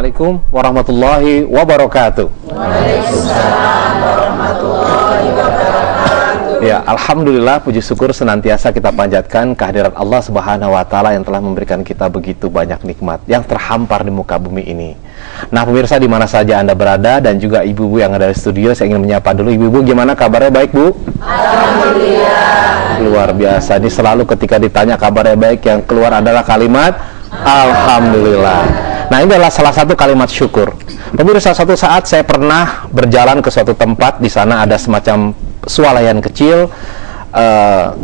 Assalamualaikum warahmatullahi wabarakatuh. Waalaikumsalam warahmatullahi wabarakatuh. Ya, alhamdulillah, puji syukur senantiasa kita panjatkan kehadirat Allah Subhanahu wa taala yang telah memberikan kita begitu banyak nikmat yang terhampar di muka bumi ini. Nah, pemirsa di mana saja Anda berada dan juga ibu-ibu yang ada di studio, saya ingin menyapa dulu. Ibu-ibu, gimana kabarnya? Baik, Bu? Alhamdulillah. Luar biasa. Ini selalu ketika ditanya kabarnya baik, yang keluar adalah kalimat alhamdulillah. Nah, ini adalah salah satu kalimat syukur. Pemirsa, suatu saat saya pernah berjalan ke suatu tempat, di sana ada semacam swalayan kecil.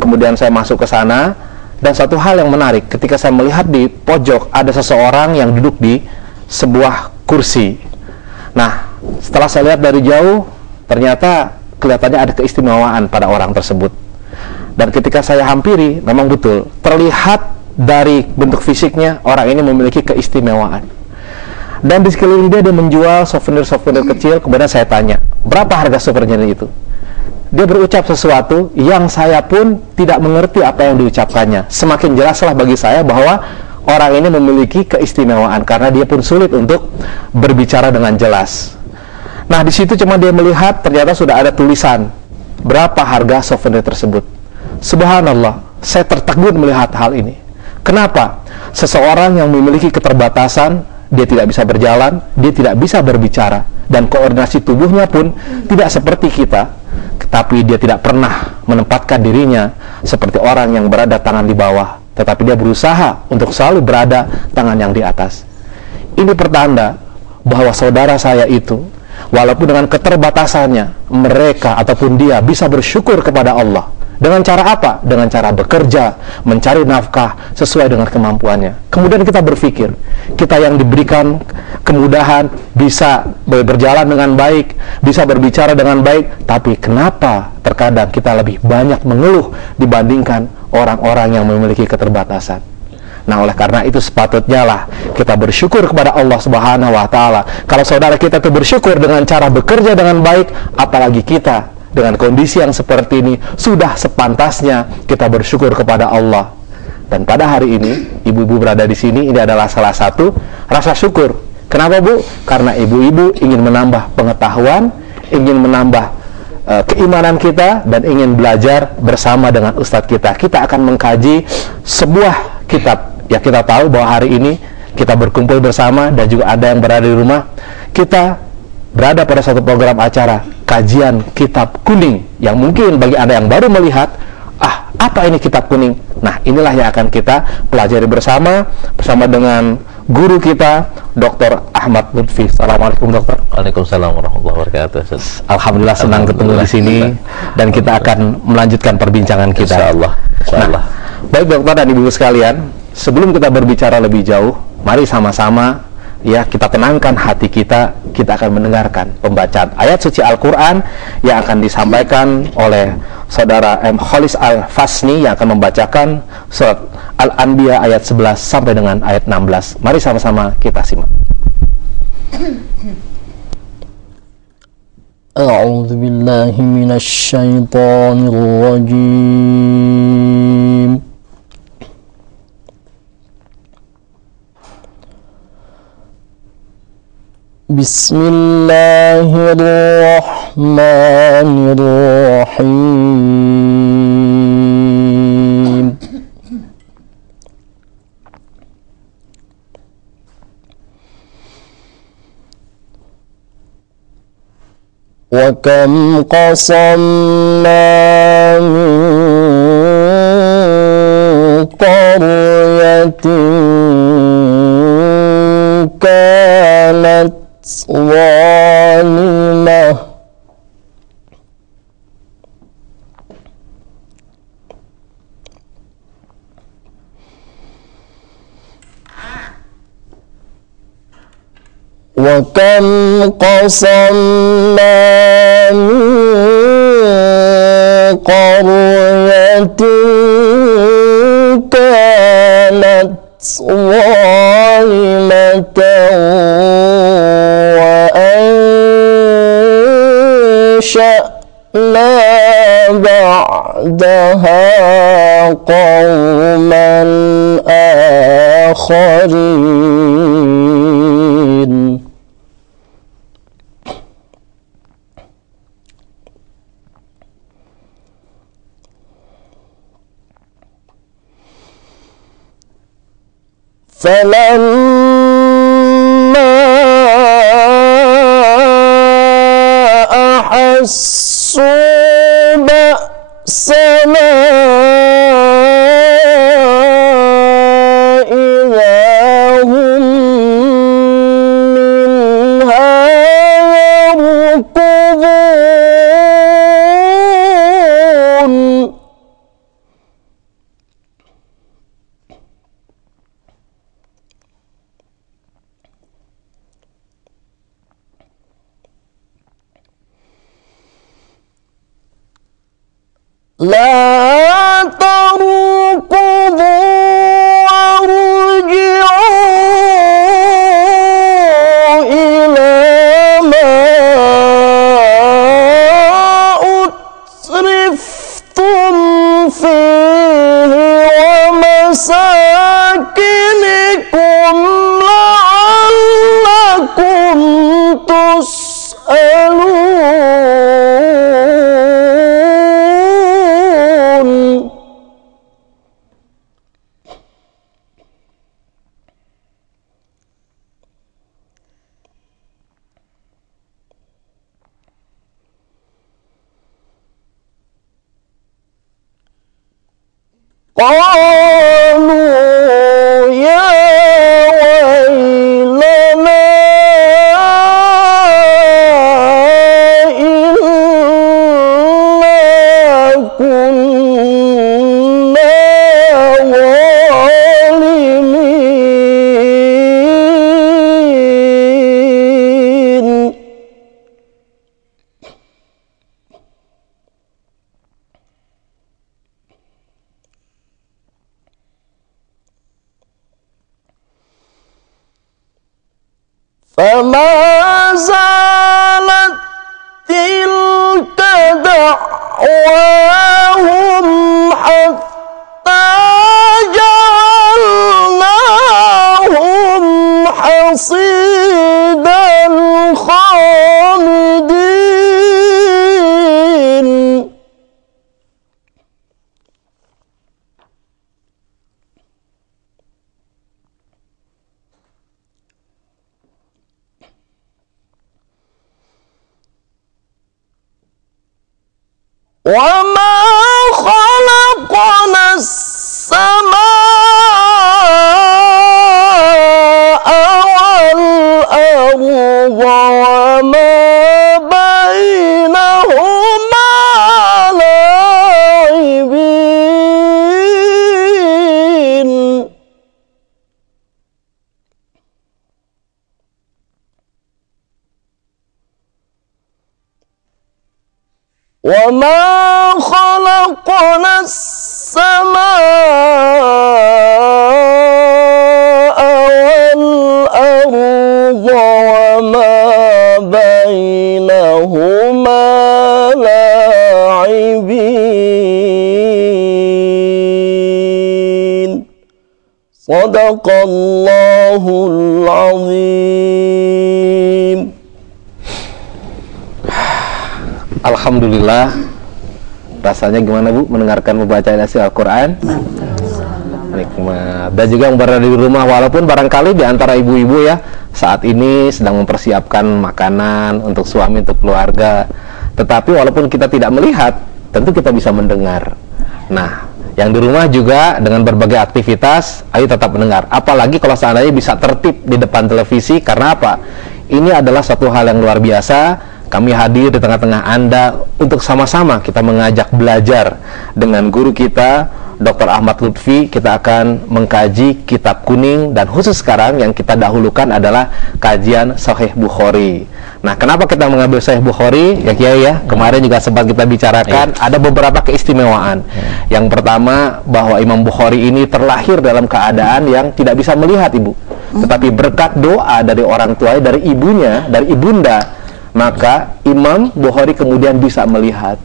Kemudian saya masuk ke sana, dan satu hal yang menarik, ketika saya melihat di pojok ada seseorang yang duduk di sebuah kursi. Nah, setelah saya lihat dari jauh, ternyata kelihatannya ada keistimewaan pada orang tersebut. Dan ketika saya hampiri, memang betul terlihat dari bentuk fisiknya orang ini memiliki keistimewaan. Dan di sekeliling dia menjual souvenir-souvenir kecil. Kemudian saya tanya, berapa harga souvenir itu? Dia berucap sesuatu yang saya pun tidak mengerti apa yang diucapkannya. Semakin jelaslah bagi saya bahwa orang ini memiliki keistimewaan karena dia pun sulit untuk berbicara dengan jelas. Nah, di situ cuma dia melihat, ternyata sudah ada tulisan berapa harga souvenir tersebut. Subhanallah, saya tertegun melihat hal ini. Kenapa? Seseorang yang memiliki keterbatasan, dia tidak bisa berjalan, dia tidak bisa berbicara, dan koordinasi tubuhnya pun tidak seperti kita, tetapi dia tidak pernah menempatkan dirinya seperti orang yang berada tangan di bawah, tetapi dia berusaha untuk selalu berada tangan yang di atas. Ini pertanda bahwa saudara saya itu, walaupun dengan keterbatasannya, mereka ataupun dia bisa bersyukur kepada Allah. Dengan cara apa? Dengan cara bekerja, mencari nafkah sesuai dengan kemampuannya. Kemudian kita berpikir, kita yang diberikan kemudahan, bisa berjalan dengan baik, bisa berbicara dengan baik, tapi kenapa terkadang kita lebih banyak mengeluh dibandingkan orang-orang yang memiliki keterbatasan? Nah, oleh karena itu sepatutnya lah kita bersyukur kepada Allah Subhanahu wa taala. Kalau saudara kita itu bersyukur dengan cara bekerja dengan baik, apalagi kita dengan kondisi yang seperti ini, sudah sepantasnya kita bersyukur kepada Allah. Dan pada hari ini, ibu-ibu berada di sini, ini adalah salah satu rasa syukur. Kenapa, Bu? Karena ibu-ibu ingin menambah pengetahuan, ingin menambah keimanan kita, dan ingin belajar bersama dengan ustadz kita. Kita akan mengkaji sebuah kitab. Ya, kita tahu bahwa hari ini kita berkumpul bersama, dan juga ada yang berada di rumah. Kita berada pada satu program acara kajian kitab kuning, yang mungkin bagi Anda yang baru melihat, apa ini kitab kuning? Nah, inilah yang akan kita pelajari bersama dengan guru kita, Dr. Ahmad Lutfi. Assalamualaikum, Dokter. Waalaikumsalam warahmatullahi wabarakatuh. Alhamdulillah, senang ketemu di sini, dan kita akan melanjutkan perbincangan kita. Insyaallah. Nah, baik Dokter dan Ibu sekalian, sebelum kita berbicara lebih jauh, mari sama-sama ya kita tenangkan hati kita. Kita akan mendengarkan pembacaan ayat suci Al-Quran yang akan disampaikan oleh Saudara M. Kholis Al-Fasni, yang akan membacakan surat Al-Anbiya ayat 11 sampai dengan ayat 16. Mari sama-sama kita simak. A'udzu billahi minasy syaithanir rajim. Bismillahirrahmanirrahim. Wa kam qasamna min qaryatin kanat zalimah wa kam qasamna min qaryatin kanat zalimatan wa ansha'na ba'daha بعدها قوما آخرين فلما أحسوا بأسنا إذا هم منها يركضون لا تركضوا وارجعوا إلى ما أترفتم فيه ومساكنكم لعلكم تسألون قالوا يا ويلنا إنا كنا ظالمين فما زالت تلك دعواهم حتى جعلناهم حصيدا خامدين وما خلقنا السماء والأرض وما بينهما لاعبين وما خلقنا السماء والأرض وما بينهما لاعبين صدق الله العظيم. Alhamdulillah. Rasanya gimana Bu mendengarkan membaca ayat Al-Quran? Nikmat. Dan juga yang berada di rumah, walaupun barangkali di antara ibu-ibu ya saat ini sedang mempersiapkan makanan untuk suami, untuk keluarga, tetapi walaupun kita tidak melihat, tentu kita bisa mendengar. Nah, yang di rumah juga dengan berbagai aktivitas, ayo tetap mendengar. Apalagi kalau seandainya bisa tertib di depan televisi, karena apa? Ini adalah suatu hal yang luar biasa. Kami hadir di tengah-tengah Anda untuk sama-sama kita mengajak belajar dengan guru kita, Dr. Ahmad Lutfi. Kita akan mengkaji kitab kuning, dan khusus sekarang yang kita dahulukan adalah kajian Sahih Bukhari. Nah, kenapa kita mengambil Sahih Bukhari? Ya Kiai ya, kemarin juga sempat kita bicarakan, ada beberapa keistimewaan. Yang pertama, bahwa Imam Bukhari ini terlahir dalam keadaan yang tidak bisa melihat, Ibu. Tetapi berkat doa dari orang tuanya, dari ibunya, dari ibunda, maka Imam Bukhari kemudian bisa melihat.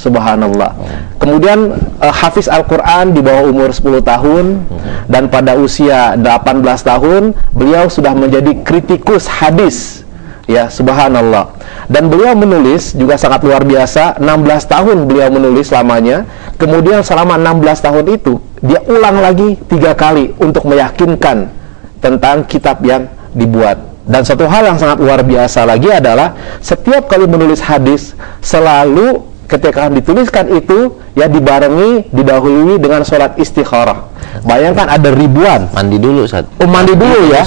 Subhanallah. Kemudian hafiz Al-Quran di bawah umur 10 tahun, dan pada usia 18 tahun beliau sudah menjadi kritikus hadis. Ya, subhanallah. Dan beliau menulis juga sangat luar biasa, 16 tahun beliau menulis lamanya. Kemudian selama 16 tahun itu dia ulang lagi 3 kali untuk meyakinkan tentang kitab yang dibuat. Dan satu hal yang sangat luar biasa lagi adalah setiap kali menulis hadis selalu ketika dituliskan itu ya dibarengi, didahului dengan sholat istikharah. Bayangkan ada ribuan. Mandi dulu, Ustaz. Oh, mandi dulu ya.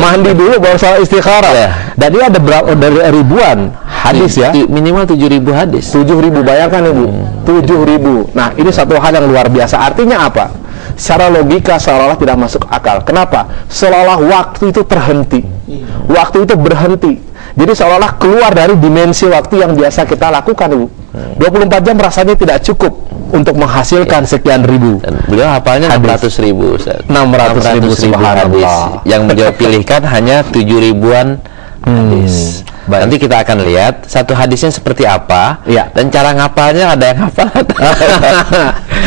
Mandi dulu baru sholat istikharah. Ya. Dan ini ada berapa, dari ribuan hadis ya. Minimal 7.000 hadis. 7.000, bayangkan Ibu. 7.000. Nah, ini satu hal yang luar biasa. Artinya apa? Secara logika seolah-olah tidak masuk akal. Kenapa? Seolah-olah waktu itu terhenti. Waktu itu berhenti. Jadi seolah-olah keluar dari dimensi waktu yang biasa kita lakukan, Ibu. 24 jam rasanya tidak cukup untuk menghasilkan sekian ribu. Dan beliau hafalnya 600.000, Ustaz. 600.000 hadis. Yang beliau pilihkan hanya 7.000-an hadis. Nanti kita akan lihat satu hadisnya seperti apa, ya. Dan cara ngapalnya ada yang hafal.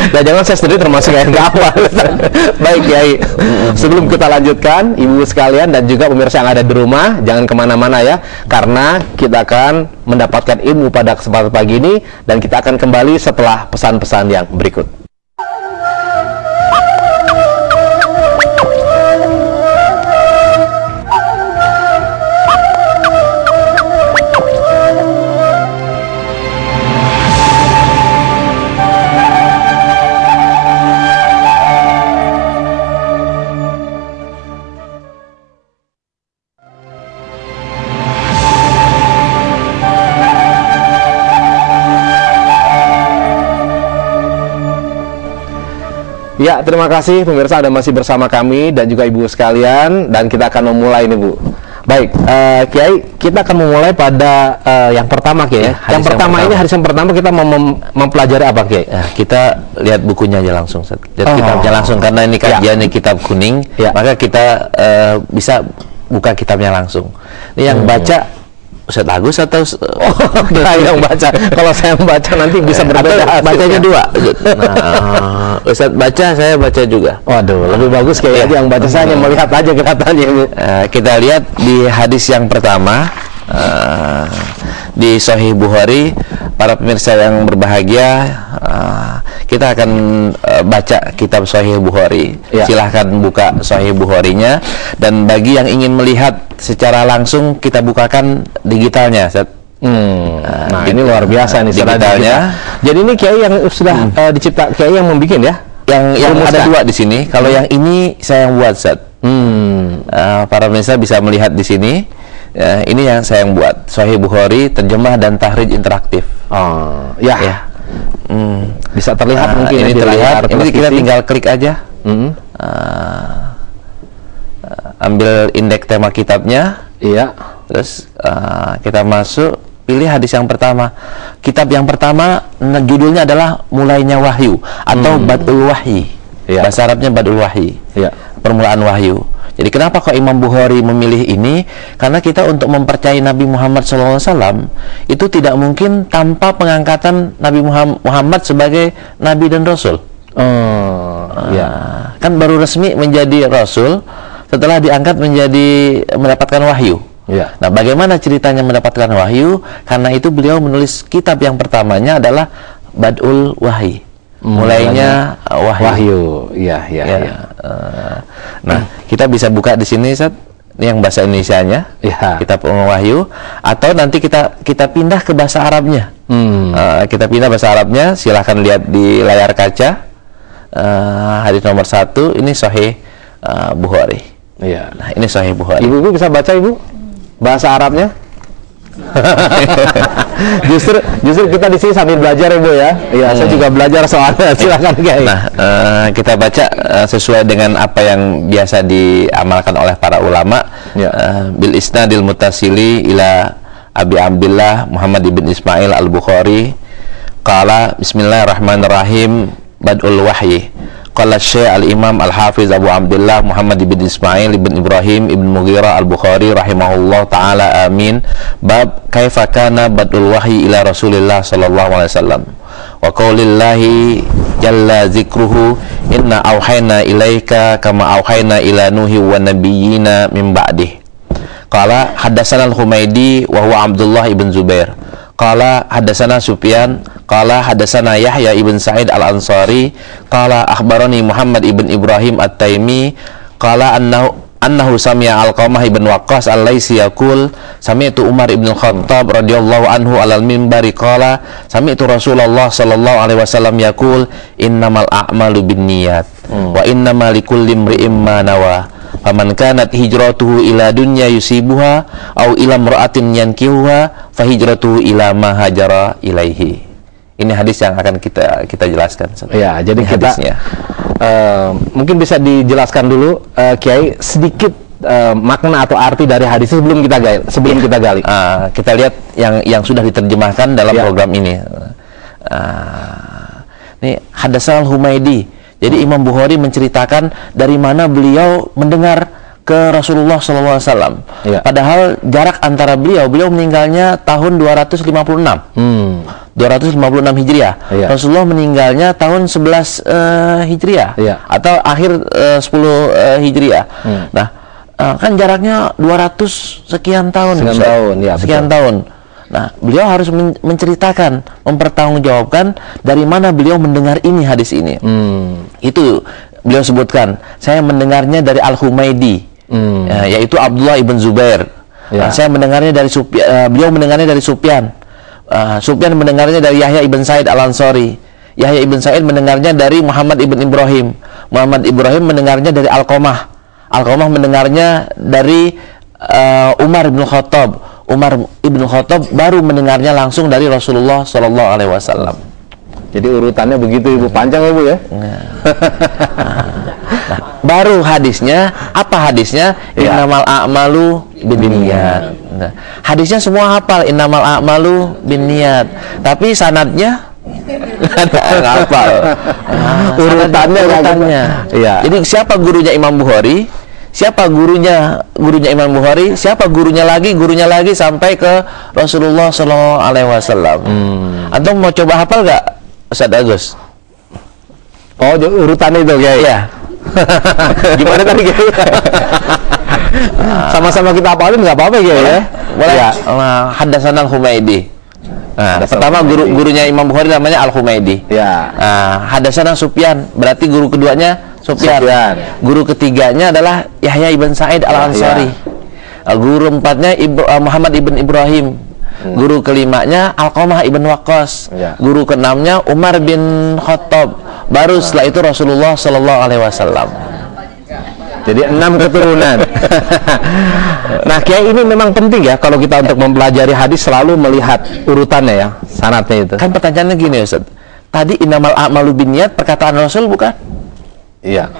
Nah, jangan saya sendiri termasuk yang nggak hafal. Baik, Kiai. Sebelum kita lanjutkan, ibu sekalian dan juga pemirsa yang ada di rumah, jangan kemana-mana ya, karena kita akan mendapatkan ilmu pada kesempatan pagi ini, dan kita akan kembali setelah pesan-pesan yang berikut. Ya, terima kasih pemirsa Anda masih bersama kami dan juga ibu sekalian, dan kita akan memulai nih Bu. Baik, Kiai, kita akan memulai pada yang pertama, Kiai. Yang pertama ini hadis yang pertama kita mempelajari apa, Kiai? Kita lihat bukunya aja langsung, lihat kitabnya langsung, karena ini kajiannya kitab kuning, maka kita bisa buka kitabnya langsung. Ini yang baca Ustaz Agus atau yang baca? Kalau saya membaca nanti bisa berbeda. Bacanya dua. Nah, Ustaz baca, saya baca juga. Waduh, lebih bagus kayak aja yang baca, saya hanya melihat aja kelihatannya. Kita lihat di hadis yang pertama di Sahih Bukhari. Para pemirsa yang berbahagia, kita akan baca kitab Sahih Bukhari. Silahkan buka Sahih Bukharinya, dan bagi yang ingin melihat secara langsung, kita bukakan digitalnya, Ustaz. Nah, ini luar biasa nih digitalnya. Jadi ini Kiai yang sudah dicipta, Kiai yang membikin ya? Yang ada dua di sini. Kalau yang ini saya yang buat, Ustaz. Para pemirsa bisa melihat di sini. Ini yang saya yang buat, Sahih Bukhari, terjemah dan tahrij interaktif. Bisa terlihat mungkin ini terlihat. Ini kita tinggal klik aja. Ambil indeks tema kitabnya. Iya. Terus kita masuk, pilih hadis yang pertama. Kitab yang pertama judulnya adalah Mulainya Wahyu atau Badul Wahyi. Bahasa Arabnya Badul Wahyi. Permulaan wahyu. Jadi kenapa kok Imam Bukhari memilih ini? Karena kita untuk mempercayai Nabi Muhammad SAW itu tidak mungkin tanpa pengangkatan Nabi Muhammad sebagai Nabi dan Rasul. Kan baru resmi menjadi Rasul setelah diangkat menjadi mendapatkan wahyu. Nah, bagaimana ceritanya mendapatkan wahyu? Karena itu beliau menulis kitab yang pertamanya adalah Badul Wahyi. Mulainya wahyu. Nah, kita bisa buka di sini, Ustaz. Ini yang bahasa Indonesianya, kitab wahyu. Atau nanti kita pindah ke bahasa Arabnya. Kita pindah bahasa Arabnya. Silahkan lihat di layar kaca. Hadis nomor 1 ini Sahih Bukhari. Nah, ini Sahih Bukhari. Ibu bisa baca, Ibu, bahasa Arabnya? justru kita di sini sambil belajar, Ibu ya. Saya juga belajar soalnya. Silakan, Kiai. Nah, kita baca sesuai dengan apa yang biasa diamalkan oleh para ulama. Bil isnadil mutasili ila Abi Abdillah Muhammad ibn Ismail al-Bukhari qala bismillahirrahmanirrahim badul wahyi Qala Syekh Al-Imam Al-Hafiz Abu Abdullah Muhammad ibn Ismail ibn Ibrahim ibn Mughirah Al-Bukhari rahimahullah ta'ala amin. Bab kaifa kana badul wahyi ila Rasulillah sallallahu alaihi wasallam. Wa qaulillahi jalla zikruhu inna auhayna ilaika kama auhayna ila nuhi wa nabiyyina min ba'dih. Qala haddatsana Al-Humaydi wa huwa Abdullah ibn Zubair. Qala haddatsana Sufyan, qala haddatsana Yahya ibn Sa'id Al-Ansari, qala akhbarani Muhammad ibn Ibrahim At-Taimi, qala annahu sami'a Alqamah ibn Waqqas Al-Laisi yaqul sami'tu Umar ibn Khattab radhiyallahu anhu 'alal minbari qala sami'tu Rasulullah sallallahu alaihi wasallam yaqul innamal a'malu binniyat wa innamal likulli imri'in ma nawa. Faman kanat hijratuhu ila dunya yusibuha au ila imra'atin yankihuha fa hijratuhu ila ma hajara ilaihi. Ini hadis yang akan kita jelaskan. Ya, jadi ini kita mungkin bisa dijelaskan dulu Kiai sedikit makna atau arti dari hadis sebelum kita gali. Kita lihat yang sudah diterjemahkan dalam program ini. Ini Haddatsal Humaydi. Jadi Imam Bukhari menceritakan dari mana beliau mendengar ke Rasulullah SAW. Padahal jarak antara beliau meninggalnya tahun 256. 256 Hijriah. Rasulullah meninggalnya tahun 11 Hijriah. Atau akhir 10 Hijriah. Nah, kan jaraknya 200 sekian tahun. Sekian tahun. Nah, beliau harus menceritakan, mempertanggungjawabkan dari mana beliau mendengar ini hadis ini. Itu beliau sebutkan, saya mendengarnya dari Al-Humaydi, yaitu Abdullah ibn Zubair. Saya mendengarnya dari beliau mendengarnya dari Sufyan. Sufyan mendengarnya dari Yahya ibn Sa'id Al-Ansari. Yahya ibn Sa'id mendengarnya dari Muhammad ibn Ibrahim. Muhammad Ibrahim mendengarnya dari Alqamah. Alqamah mendengarnya dari Umar ibn Khattab. Umar ibn Khattab baru mendengarnya langsung dari Rasulullah Sallallahu Alaihi Wasallam. Jadi urutannya begitu Ibu, panjang ya Bu ya. Nah, baru hadisnya, apa hadisnya? Innamal a'malu binniyat. Nah, hadisnya semua hafal, innamal a'malu binniyat. Tapi sanadnya nggak hafal. Urutannya. Jadi siapa gurunya Imam Bukhari? Siapa gurunya Imam Bukhari? Siapa gurunya lagi sampai ke Rasulullah Sallallahu Alaihi Wasallam. Antum mau coba hafal nggak, Ustaz Agus? Oh, urutannya itu kayak ya. Gimana tadi gitu? Sama-sama kita hafalin nggak apa-apa gitu ya? Boleh. Haddatsana Al-Humaydi. Pertama gurunya Imam Bukhari namanya Al-Humaydi. Haddatsana Sufyan, berarti guru keduanya Sufyan. Guru ketiganya adalah Yahya ibn Sa'id Al-Ansari. Guru empatnya Muhammad ibn Ibrahim. Guru kelimanya Alqamah ibn Waqqas. Guru keenamnya Umar bin Khattab. Baru setelah itu Rasulullah Sallallahu Alaihi Wasallam. Jadi 6 keturunan. Nah, Kiai, ini memang penting ya kalau kita untuk mempelajari hadis selalu melihat urutannya ya, sanadnya itu. Kan pertanyaannya gini, Ustaz. Tadi innamal a'malu binniyat perkataan Rasul bukan? Iya.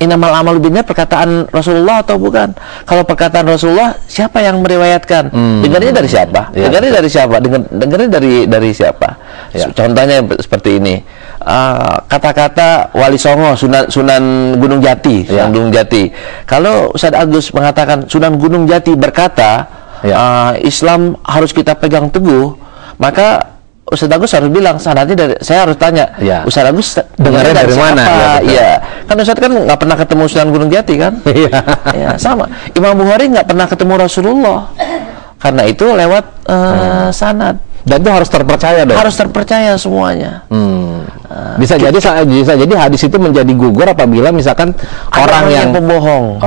Innamal a'malu binniyat perkataan Rasulullah atau bukan? Kalau perkataan Rasulullah, siapa yang meriwayatkan? Dengarnya dari siapa? Dengarnya dari siapa? Dengarnya dari siapa? Contohnya seperti ini. Kata-kata Wali Songo, Sunan Gunung Jati, Gunung Jati. Kalau Ustaz Agus mengatakan Sunan Gunung Jati berkata, Islam harus kita pegang teguh, maka Ustaz Agus harus bilang sanadnya dari, saya harus tanya, Ustaz Agus dengarnya dari mana? Kan Ustaz kan nggak pernah ketemu Sunan Gunung Jati kan? Sama. Imam Bukhari nggak pernah ketemu Rasulullah, karena itu lewat sanad. Dan itu harus terpercaya dong. Harus terpercaya semuanya. Bisa jadi hadis itu menjadi gugur apabila misalkan orang yang pembohong.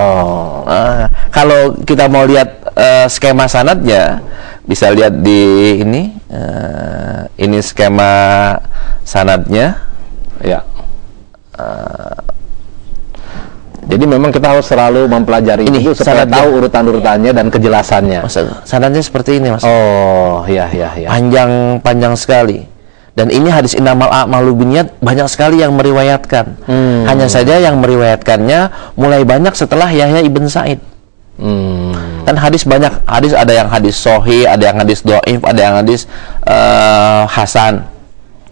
Kalau kita mau lihat skema sanadnya, bisa lihat di ini skema sanadnya. Jadi memang kita harus selalu mempelajari itu supaya tahu urutan-urutannya dan kejelasannya. Sanadnya seperti ini, Mas. Oh, iya. Panjang sekali. Dan ini hadis innamal a'malu binniyat banyak sekali yang meriwayatkan. Hanya saja yang meriwayatkannya mulai banyak setelah Yahya ibn Sa'id. Kan hadis banyak, ada yang hadis sahih, ada yang hadis dhaif, ada yang hadis hasan.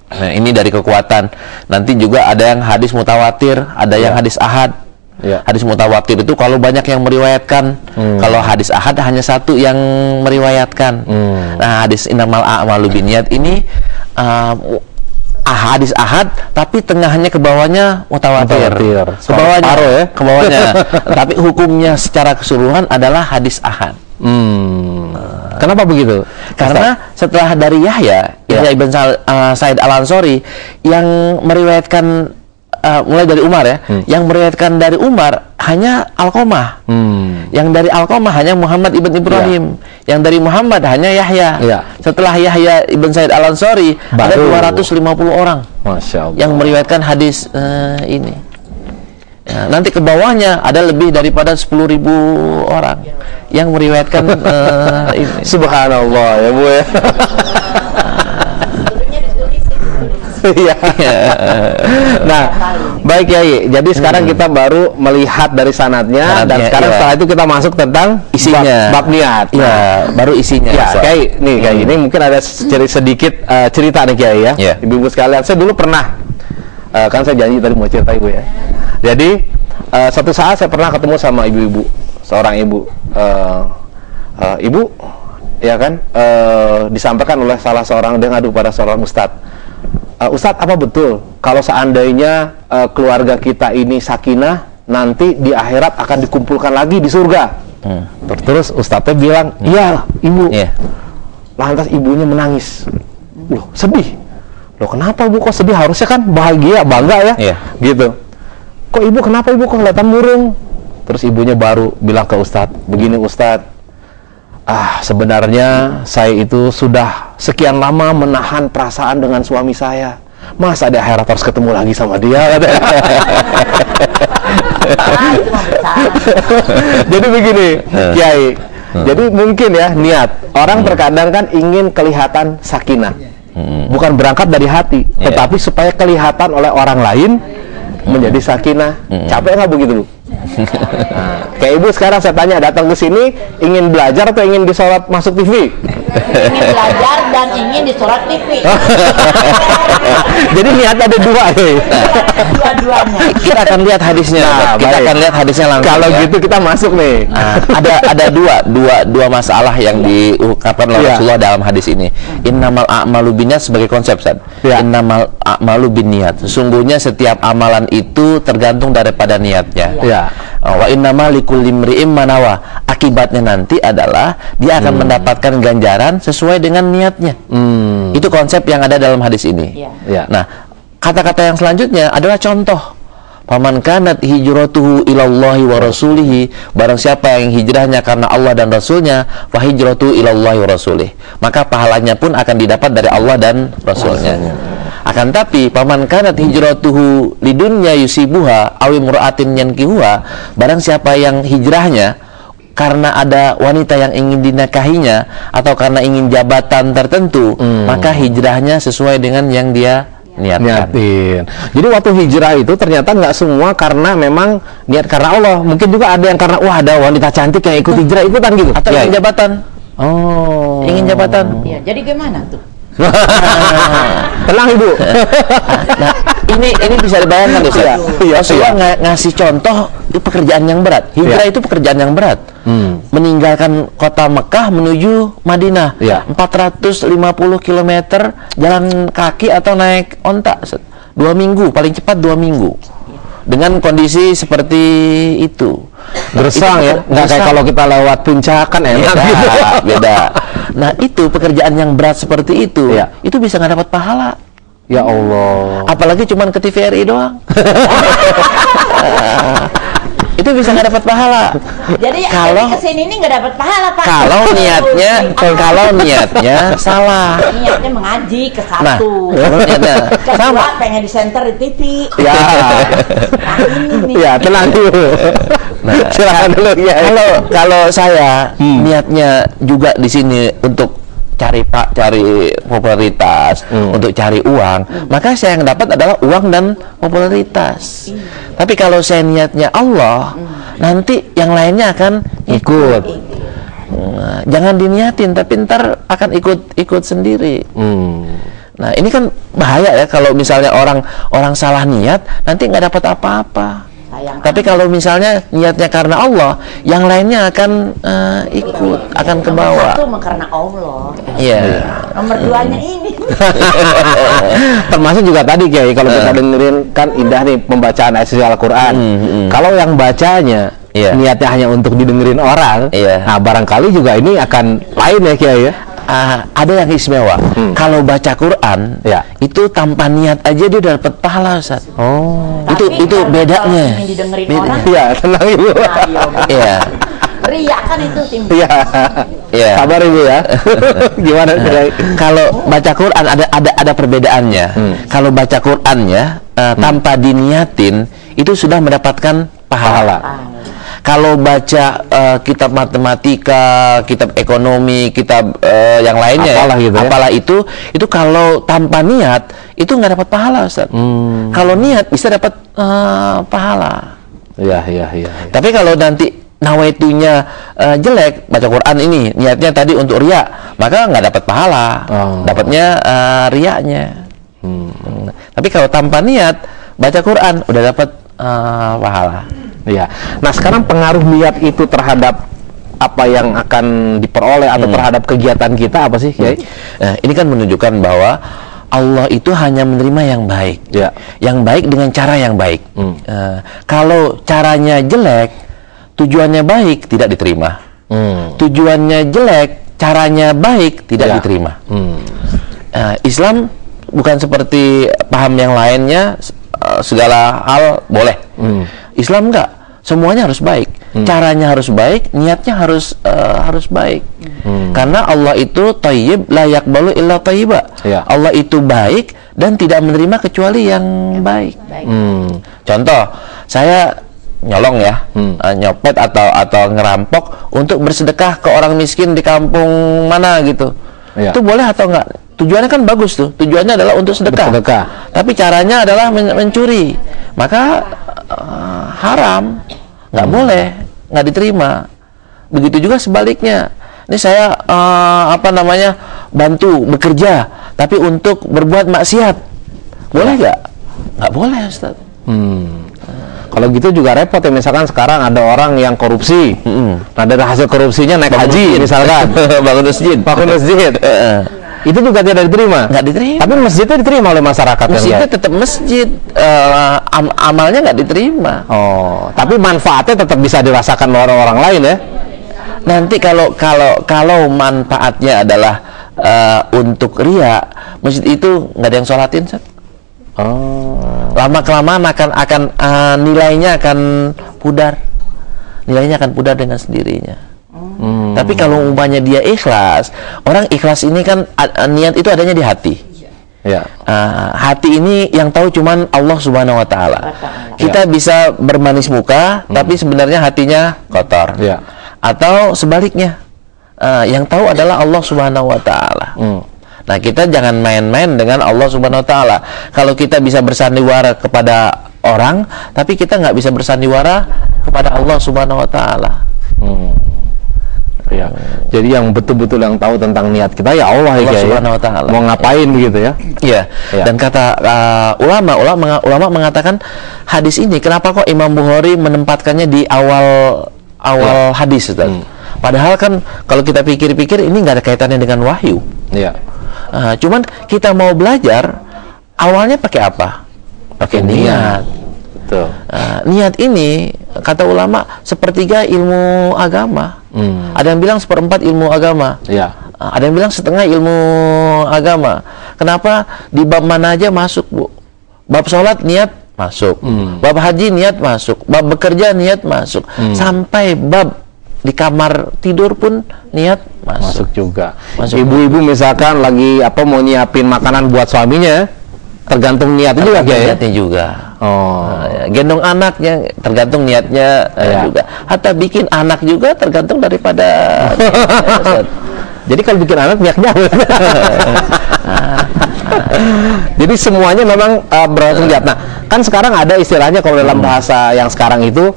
Nah, ini dari kekuatan. Nanti juga ada yang hadis mutawatir, ada yang hadis ahad. Hadis mutawatir itu kalau banyak yang meriwayatkan, kalau hadis ahad hanya satu yang meriwayatkan. Nah, hadis innamal a'malu binniyat ini hadis ahad, tapi tengahnya ke bawahnya mutawatir. Ke bawahnya, ke bawahnya. Tapi hukumnya secara keseluruhan adalah hadis ahad. Kenapa begitu? Karena setelah dari Yahya ibn Sa'id Al-Ansori yang meriwayatkan mulai dari Umar ya, yang meriwayatkan dari Umar hanya Alqamah. Yang dari Alqamah hanya Muhammad ibn Ibrahim. Yang dari Muhammad hanya Yahya. Setelah Yahya ibn Sa'id Al-Ansori ada 250 orang. Masya Allah. Yang meriwayatkan hadis ini. Ya, nanti ke bawahnya ada lebih daripada 10.000 orang yang meriwayatkan ini. Subhanallah ya Bu ya. Nah, baik Yai. Jadi sekarang kita baru melihat dari sanadnya dan sekarang setelah itu kita masuk tentang isinya, bab niat. Ya, baru isinya. Ya, Kiai, nih Kiai ini mungkin ada sedikit cerita nih Kiai ya. Ibu-ibu sekalian, saya dulu pernah kan saya janji tadi mau cerita Ibu ya. Jadi suatu saat saya pernah ketemu sama ibu-ibu, seorang ibu. Ibu, ya kan, disampaikan oleh salah seorang, dia ngadu pada seorang ustadz. Ustadz, apa betul kalau seandainya keluarga kita ini sakinah, nanti di akhirat akan dikumpulkan lagi di surga? Terus ustadznya bilang, iya ibu. Lantas ibunya menangis. Loh, sedih. Loh, kenapa Bu kok sedih? Harusnya kan bahagia, bangga ya. Gitu. Kok ibu, kenapa ibu kok kelihatan murung? Terus ibunya baru bilang ke ustadz, begini Ustadz, sebenarnya saya itu sudah sekian lama menahan perasaan dengan suami saya. Masa di akhirat harus ketemu lagi sama dia? Jadi begini, Kiai. Jadi mungkin ya niat. Orang terkadang kan ingin kelihatan sakinah. Bukan berangkat dari hati, tetapi supaya kelihatan oleh orang lain menjadi sakinah. Capek nggak begitu, Bu? Kayak ibu sekarang saya tanya, datang ke sini ingin belajar atau ingin disolat masuk TV? Ingin belajar dan ingin disolat TV. Jadi niat ada dua nih. Dua-duanya. Kita akan lihat hadisnya. Kita akan lihat hadisnya langsung. Kalau gitu kita masuk nih. Ada dua masalah yang diungkapkan oleh Rasulullah dalam hadis ini. Innamal a'malu binniyat sebagai konsep, Ustaz. Innamal a'malu binniyat. Sesungguhnya setiap amalan itu tergantung daripada niatnya. Wa innama likulli imri'in ma nawa. Akibatnya nanti adalah dia akan mendapatkan ganjaran sesuai dengan niatnya. Itu konsep yang ada dalam hadis ini. Nah, kata-kata yang selanjutnya adalah contoh. Faman kanat hijratuhu ilallahi wa rasulihi, barang siapa yang hijrahnya karena Allah dan Rasulnya, fa hijratuhu ilallahi wa rasulih, maka pahalanya pun akan didapat dari Allah dan Rasulnya. Akan tapi paman kanat hijratuhu lidunya yusibuha awi mura'atin yankihuha, barang siapa yang hijrahnya karena ada wanita yang ingin dinikahinya atau karena ingin jabatan tertentu, maka hijrahnya sesuai dengan yang dia niatin. Jadi waktu hijrah itu ternyata nggak semua karena memang niat karena Allah. Mungkin juga ada yang karena wah ada wanita cantik yang ikut hijrah ikutan gitu. Atau ingin jabatan. Ingin jabatan. Iya, jadi gimana tuh? Tenang Ibu. Nah, ini bisa dibayangkan Ustaz. Rasulullah ngasih contoh pekerjaan yang berat. Hijrah itu pekerjaan yang berat. Meninggalkan kota Mekah menuju Madinah. 450 km jalan kaki atau naik onta. 2 minggu, paling cepat 2 minggu. Dengan kondisi seperti itu. Gersang ya, nggak kayak kalau kita lewat puncak kan enak gitu. Beda. Nah itu pekerjaan yang berat seperti itu, itu bisa nggak dapat pahala. Ya Allah. Apalagi cuman ke TVRI doang. Itu bisa nggak dapat pahala. Jadi kalau kesini ini nggak dapat pahala Pak. Kalau niatnya salah. Niatnya mengaji ke satu. Nah, niatnya sama. Pengen di center di TV. Ya, tenang dulu. Nah, silakan dulu ya. Kalau saya niatnya juga di sini untuk cari popularitas, untuk cari uang, maka saya yang dapat adalah uang dan popularitas. Tapi kalau saya niatnya Allah, nanti yang lainnya akan ikut. Jangan diniatin, tapi ntar akan ikut sendiri. Nah, ini kan bahaya ya kalau misalnya orang salah niat nanti nggak dapat apa-apa. Tapi kalau misalnya niatnya karena Allah, yang lainnya akan ikut, akan ke bawah. Nomor 1 karena Allah. Iya. Nomor 2-nya ini. Termasuk juga tadi Kiai, kalau kita dengerin kan indah nih pembacaan ayat suci Al-Qur'an. Kalau yang bacanya niatnya hanya untuk didengerin orang, nah barangkali juga ini akan lain ya Kiai ya. Ada yang istimewa. Kalau baca Quran, itu tanpa niat aja dia dapat pahala, Ustaz. Oh. Itu bedanya. Ingin didengerin orang. Iya, tenang Ibu. Iya. Ria kan itu timbul. Iya. Sabar Ibu ya. Gimana Kiai? Kalau baca Quran ada perbedaannya. Kalau baca Qurannya tanpa diniatin itu sudah mendapatkan pahala. Kalau baca kitab matematika, kitab ekonomi, kitab yang lainnya, apalah gitu itu kalau tanpa niat itu nggak dapat pahala, Ustaz. Kalau niat bisa dapat pahala. Iya. Tapi kalau nanti nawaitunya jelek, baca Quran ini niatnya tadi untuk riya, maka nggak dapat pahala, dapatnya riyanya. Tapi kalau tanpa niat baca Quran udah dapat pahala. Iya. Nah, sekarang pengaruh niat itu terhadap apa yang akan diperoleh atau terhadap kegiatan kita apa sih, Kiai? Nah, ini kan menunjukkan bahwa Allah itu hanya menerima yang baik. Yang baik dengan cara yang baik. Kalau caranya jelek, tujuannya baik, tidak diterima. Tujuannya jelek, caranya baik, tidak diterima. Islam bukan seperti paham yang lainnya, segala hal boleh. Islam enggak. Semuanya harus baik, caranya harus baik, niatnya harus baik. Karena Allah itu thayyib, la yaqbalu illa thayyiba. Allah itu baik dan tidak menerima kecuali yang baik. Contoh, saya nyolong ya, nyopet atau ngerampok untuk bersedekah ke orang miskin di kampung mana gitu. Itu boleh atau enggak? Tujuannya kan bagus tuh. Tujuannya adalah untuk sedekah. Tapi caranya adalah mencuri. Maka haram, nggak boleh, nggak diterima. Begitu juga sebaliknya. Ini saya bantu bekerja, tapi untuk berbuat maksiat, boleh nggak? Nggak boleh, Ustaz. Kalau gitu juga repot ya, misalkan sekarang ada orang yang korupsi. Nah, dari hasil korupsinya naik haji misalkan. Bangun masjid. Itu juga tidak diterima. Nggak diterima. Tapi masjidnya diterima oleh masyarakat. Masjidnya tetap masjid, amalnya nggak diterima. Oh, tapi manfaatnya tetap bisa dirasakan oleh orang lain ya. Nanti kalau manfaatnya adalah untuk riya, masjid itu nggak ada yang sholatin, Seth. Lama kelamaan akan nilainya akan pudar. Nilainya akan pudar dengan sendirinya. Tapi kalau umpamanya dia ikhlas, orang ikhlas ini kan niat itu adanya di hati. Hati ini yang tahu cuman Allah Subhanahu Wa Taala. Kita bisa bermanis muka, tapi sebenarnya hatinya kotor. Atau sebaliknya, yang tahu adalah Allah Subhanahu Wa Taala. Nah, kita jangan main-main dengan Allah Subhanahu Wa Taala. Kalau kita bisa bersandiwara kepada orang, tapi kita nggak bisa bersandiwara kepada Allah Subhanahu Wa Taala. Jadi yang betul-betul yang tahu tentang niat kita ya Allah Subhanahu Wa Taala. Mau ngapain gitu ya? Dan kata ulama mengatakan hadis ini, kenapa kok Imam Bukhari menempatkannya di awal hadis, Ustaz? Padahal kan kalau kita pikir-pikir ini nggak ada kaitannya dengan wahyu. Cuman kita mau belajar, awalnya pakai apa? Pakai niat. Niat ini kata ulama sepertiga ilmu agama. Ada yang bilang 1/4 ilmu agama. Ada yang bilang setengah ilmu agama. Kenapa? Di bab mana aja masuk, Bu. Bab sholat niat masuk, bab haji niat masuk, bab bekerja niat masuk, sampai bab di kamar tidur pun niat masuk juga. Ibu-ibu misalkan lagi mau nyiapin makanan buat suaminya, tergantung niatnya juga ya. Niatnya juga. Gendong anaknya tergantung niatnya juga. Hatta bikin anak juga tergantung daripada. Jadi kalau bikin anak niatnya. Jadi semuanya memang berarti niat. Nah, kan sekarang ada istilahnya kalau dalam bahasa yang sekarang itu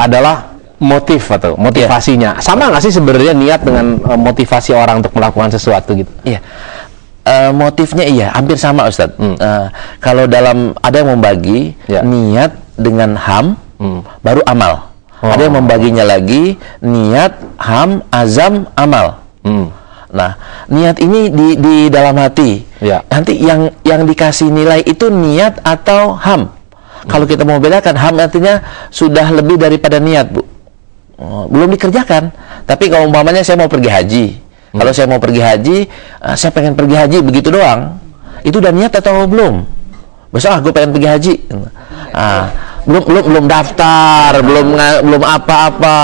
adalah motif atau motivasinya. Sama nggak sih sebenarnya niat dengan motivasi orang untuk melakukan sesuatu gitu? motifnya iya, hampir sama Ustadz. Kalau dalam ada yang membagi niat dengan ham, baru amal. Ada yang membaginya lagi niat, ham, azam, amal. Nah, niat ini di dalam hati. Nanti yang dikasih nilai itu niat atau ham. Kalau kita mau bedakan, ham artinya sudah lebih daripada niat, Bu. Belum dikerjakan. Tapi kalau umpamanya saya mau pergi haji. Kalau saya mau pergi haji, saya pengen pergi haji begitu doang. Itu udah niat atau belum? Besok gue pengen pergi haji. Belum daftar, belum apa-apa,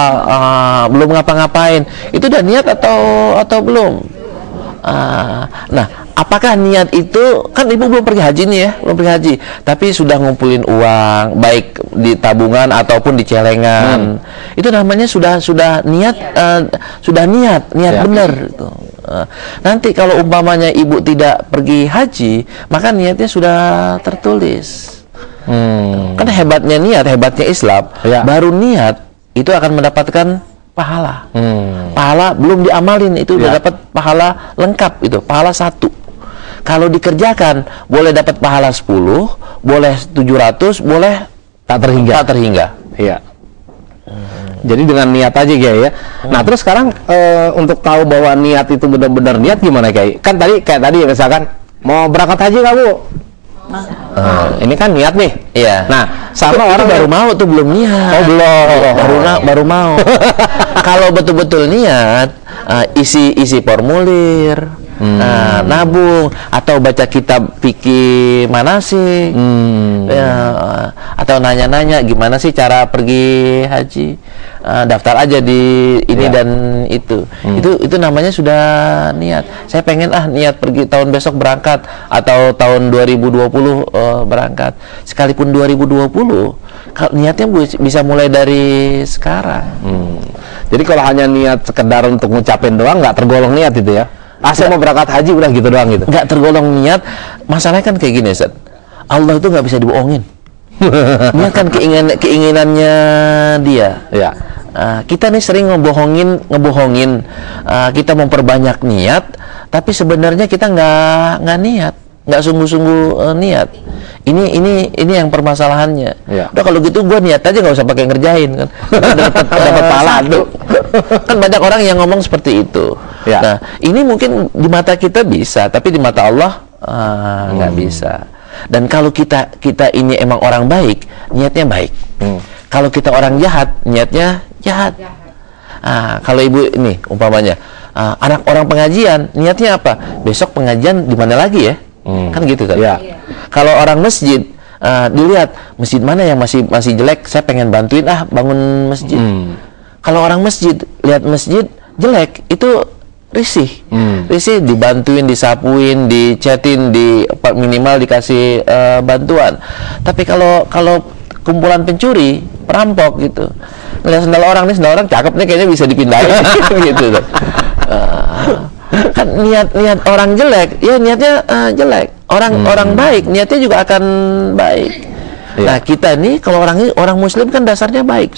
belum ngapa-ngapain. Itu udah niat atau belum? Nah, apakah niat itu, kan ibu belum pergi haji nih ya, belum pergi haji, tapi sudah ngumpulin uang, baik di tabungan ataupun di celengan, itu namanya sudah niat, niat benar. Gitu. Nanti kalau umpamanya ibu tidak pergi haji, maka niatnya sudah tertulis. Kan hebatnya niat, hebatnya Islam, baru niat itu akan mendapatkan pahala. Pahala belum diamalin, itu udah dapat pahala lengkap, itu pahala 1. Kalau dikerjakan boleh dapat pahala 10, boleh 700, boleh tak terhingga. Iya. Jadi dengan niat aja Kiai ya. Nah, terus sekarang untuk tahu bahwa niat itu benar-benar niat gimana Kiai? Kan kayak tadi misalkan mau berangkat haji nggak Bu? Ini kan niat nih. Iya. Nah, sama orang baru mau tuh, belum niat. Oh, belum. Baru mau. Kalau betul-betul niat, isi formulir, nabung, atau baca kitab fikih manasik, atau nanya-nanya gimana sih cara pergi haji. Daftar aja di ini dan itu. Itu namanya sudah niat. Saya pengen niat pergi tahun besok berangkat, atau tahun 2020 berangkat. Sekalipun 2020, kalau niatnya bisa mulai dari sekarang. Jadi kalau hanya niat sekedar untuk ngucapin doang, nggak tergolong niat itu ya? Saya mau berangkat haji udah gitu doang gitu. Nggak tergolong niat. Masalahnya kan kayak gini, Ustaz. Allah itu nggak bisa dibohongin. Niat kan keinginannya dia. Iya. Kita nih sering ngebohongin, kita memperbanyak niat, tapi sebenarnya kita nggak niat, nggak sungguh-sungguh niat. Ini yang permasalahannya. Udah kalau gitu gue niat aja, nggak usah pakai ngerjain kan, dapat pahala tuh. Kan banyak orang yang ngomong seperti itu. Nah, ini mungkin di mata kita bisa, tapi di mata Allah nggak bisa. Dan kalau kita ini emang orang baik, niatnya baik. Kalau kita orang jahat, niatnya jahat. Kalau ibu ini umpamanya anak orang pengajian, niatnya apa? Besok pengajian di mana lagi ya? Kan gitu kan? Kalau orang masjid, dilihat masjid mana yang masih jelek, saya pengen bantuin bangun masjid. Kalau orang masjid lihat masjid jelek, itu risih, dibantuin, disapuin, dicatin, minimal dikasih bantuan. Tapi kalau kumpulan pencuri, perampok gitu, ngeliat sendal orang cakep nih, kayaknya bisa dipindahin gitu. Kan niat orang jelek, ya niatnya jelek. Orang baik, niatnya juga akan baik. Nah, kita nih kalau orang muslim kan dasarnya baik.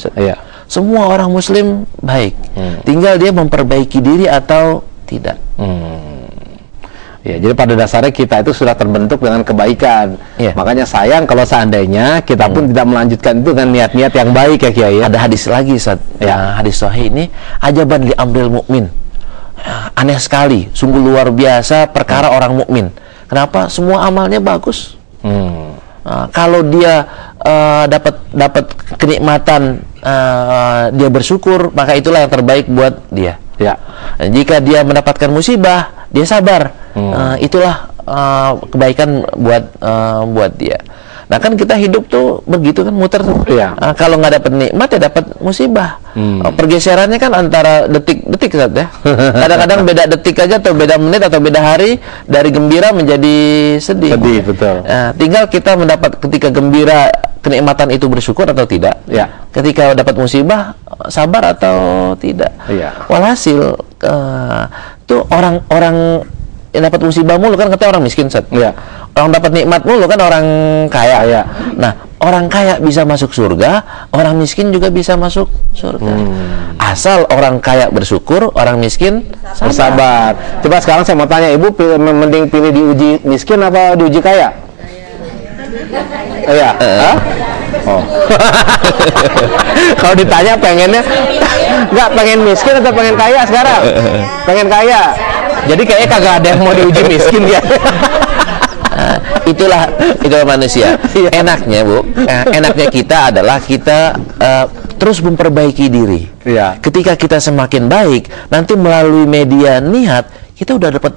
Semua orang muslim baik. Tinggal dia memperbaiki diri atau tidak. Ya, jadi pada dasarnya kita itu sudah terbentuk dengan kebaikan. Makanya sayang kalau seandainya kita pun tidak melanjutkan itu dengan niat-niat yang baik ya Kiai. Ada hadis lagi, Ustaz. Hadis sahih ini, ajaban li amril mukmin. Aneh sekali, sungguh luar biasa perkara orang mukmin. Kenapa? Semua amalnya bagus. Kalau dia dapat kenikmatan, dia bersyukur, maka itulah yang terbaik buat dia. Jika dia mendapatkan musibah, dia sabar. Itulah kebaikan buat dia. Nah, kan kita hidup tuh begitu kan, muter tuh. Kalau nggak dapat nikmat ya dapat musibah. Pergeserannya kan antara detik-detik saat ya. Kadang-kadang beda detik aja, atau beda menit, atau beda hari, dari gembira menjadi sedih. Betul. Tinggal kita mendapat ketika gembira, kenikmatan itu bersyukur atau tidak. Ketika dapat musibah, sabar atau tidak. Walhasil tuh orang yang dapat musibah mulu kan katanya orang miskin, Ustaz. Orang dapat nikmat mulu kan orang kaya. Nah, orang kaya bisa masuk surga, orang miskin juga bisa masuk surga. Asal orang kaya bersyukur, orang miskin bersabar. Coba sekarang saya mau tanya, Ibu mending pilih diuji miskin apa diuji kaya? Iya. Oh. Kalau ditanya pengennya nggak pengen miskin atau pengen kaya sekarang? Pengen kaya. Jadi kayaknya kagak ada yang mau diuji miskin ya. Itulah manusia. Enaknya Bu, enaknya kita adalah kita terus memperbaiki diri. Iya. Ketika kita semakin baik, nanti melalui media niat kita udah dapat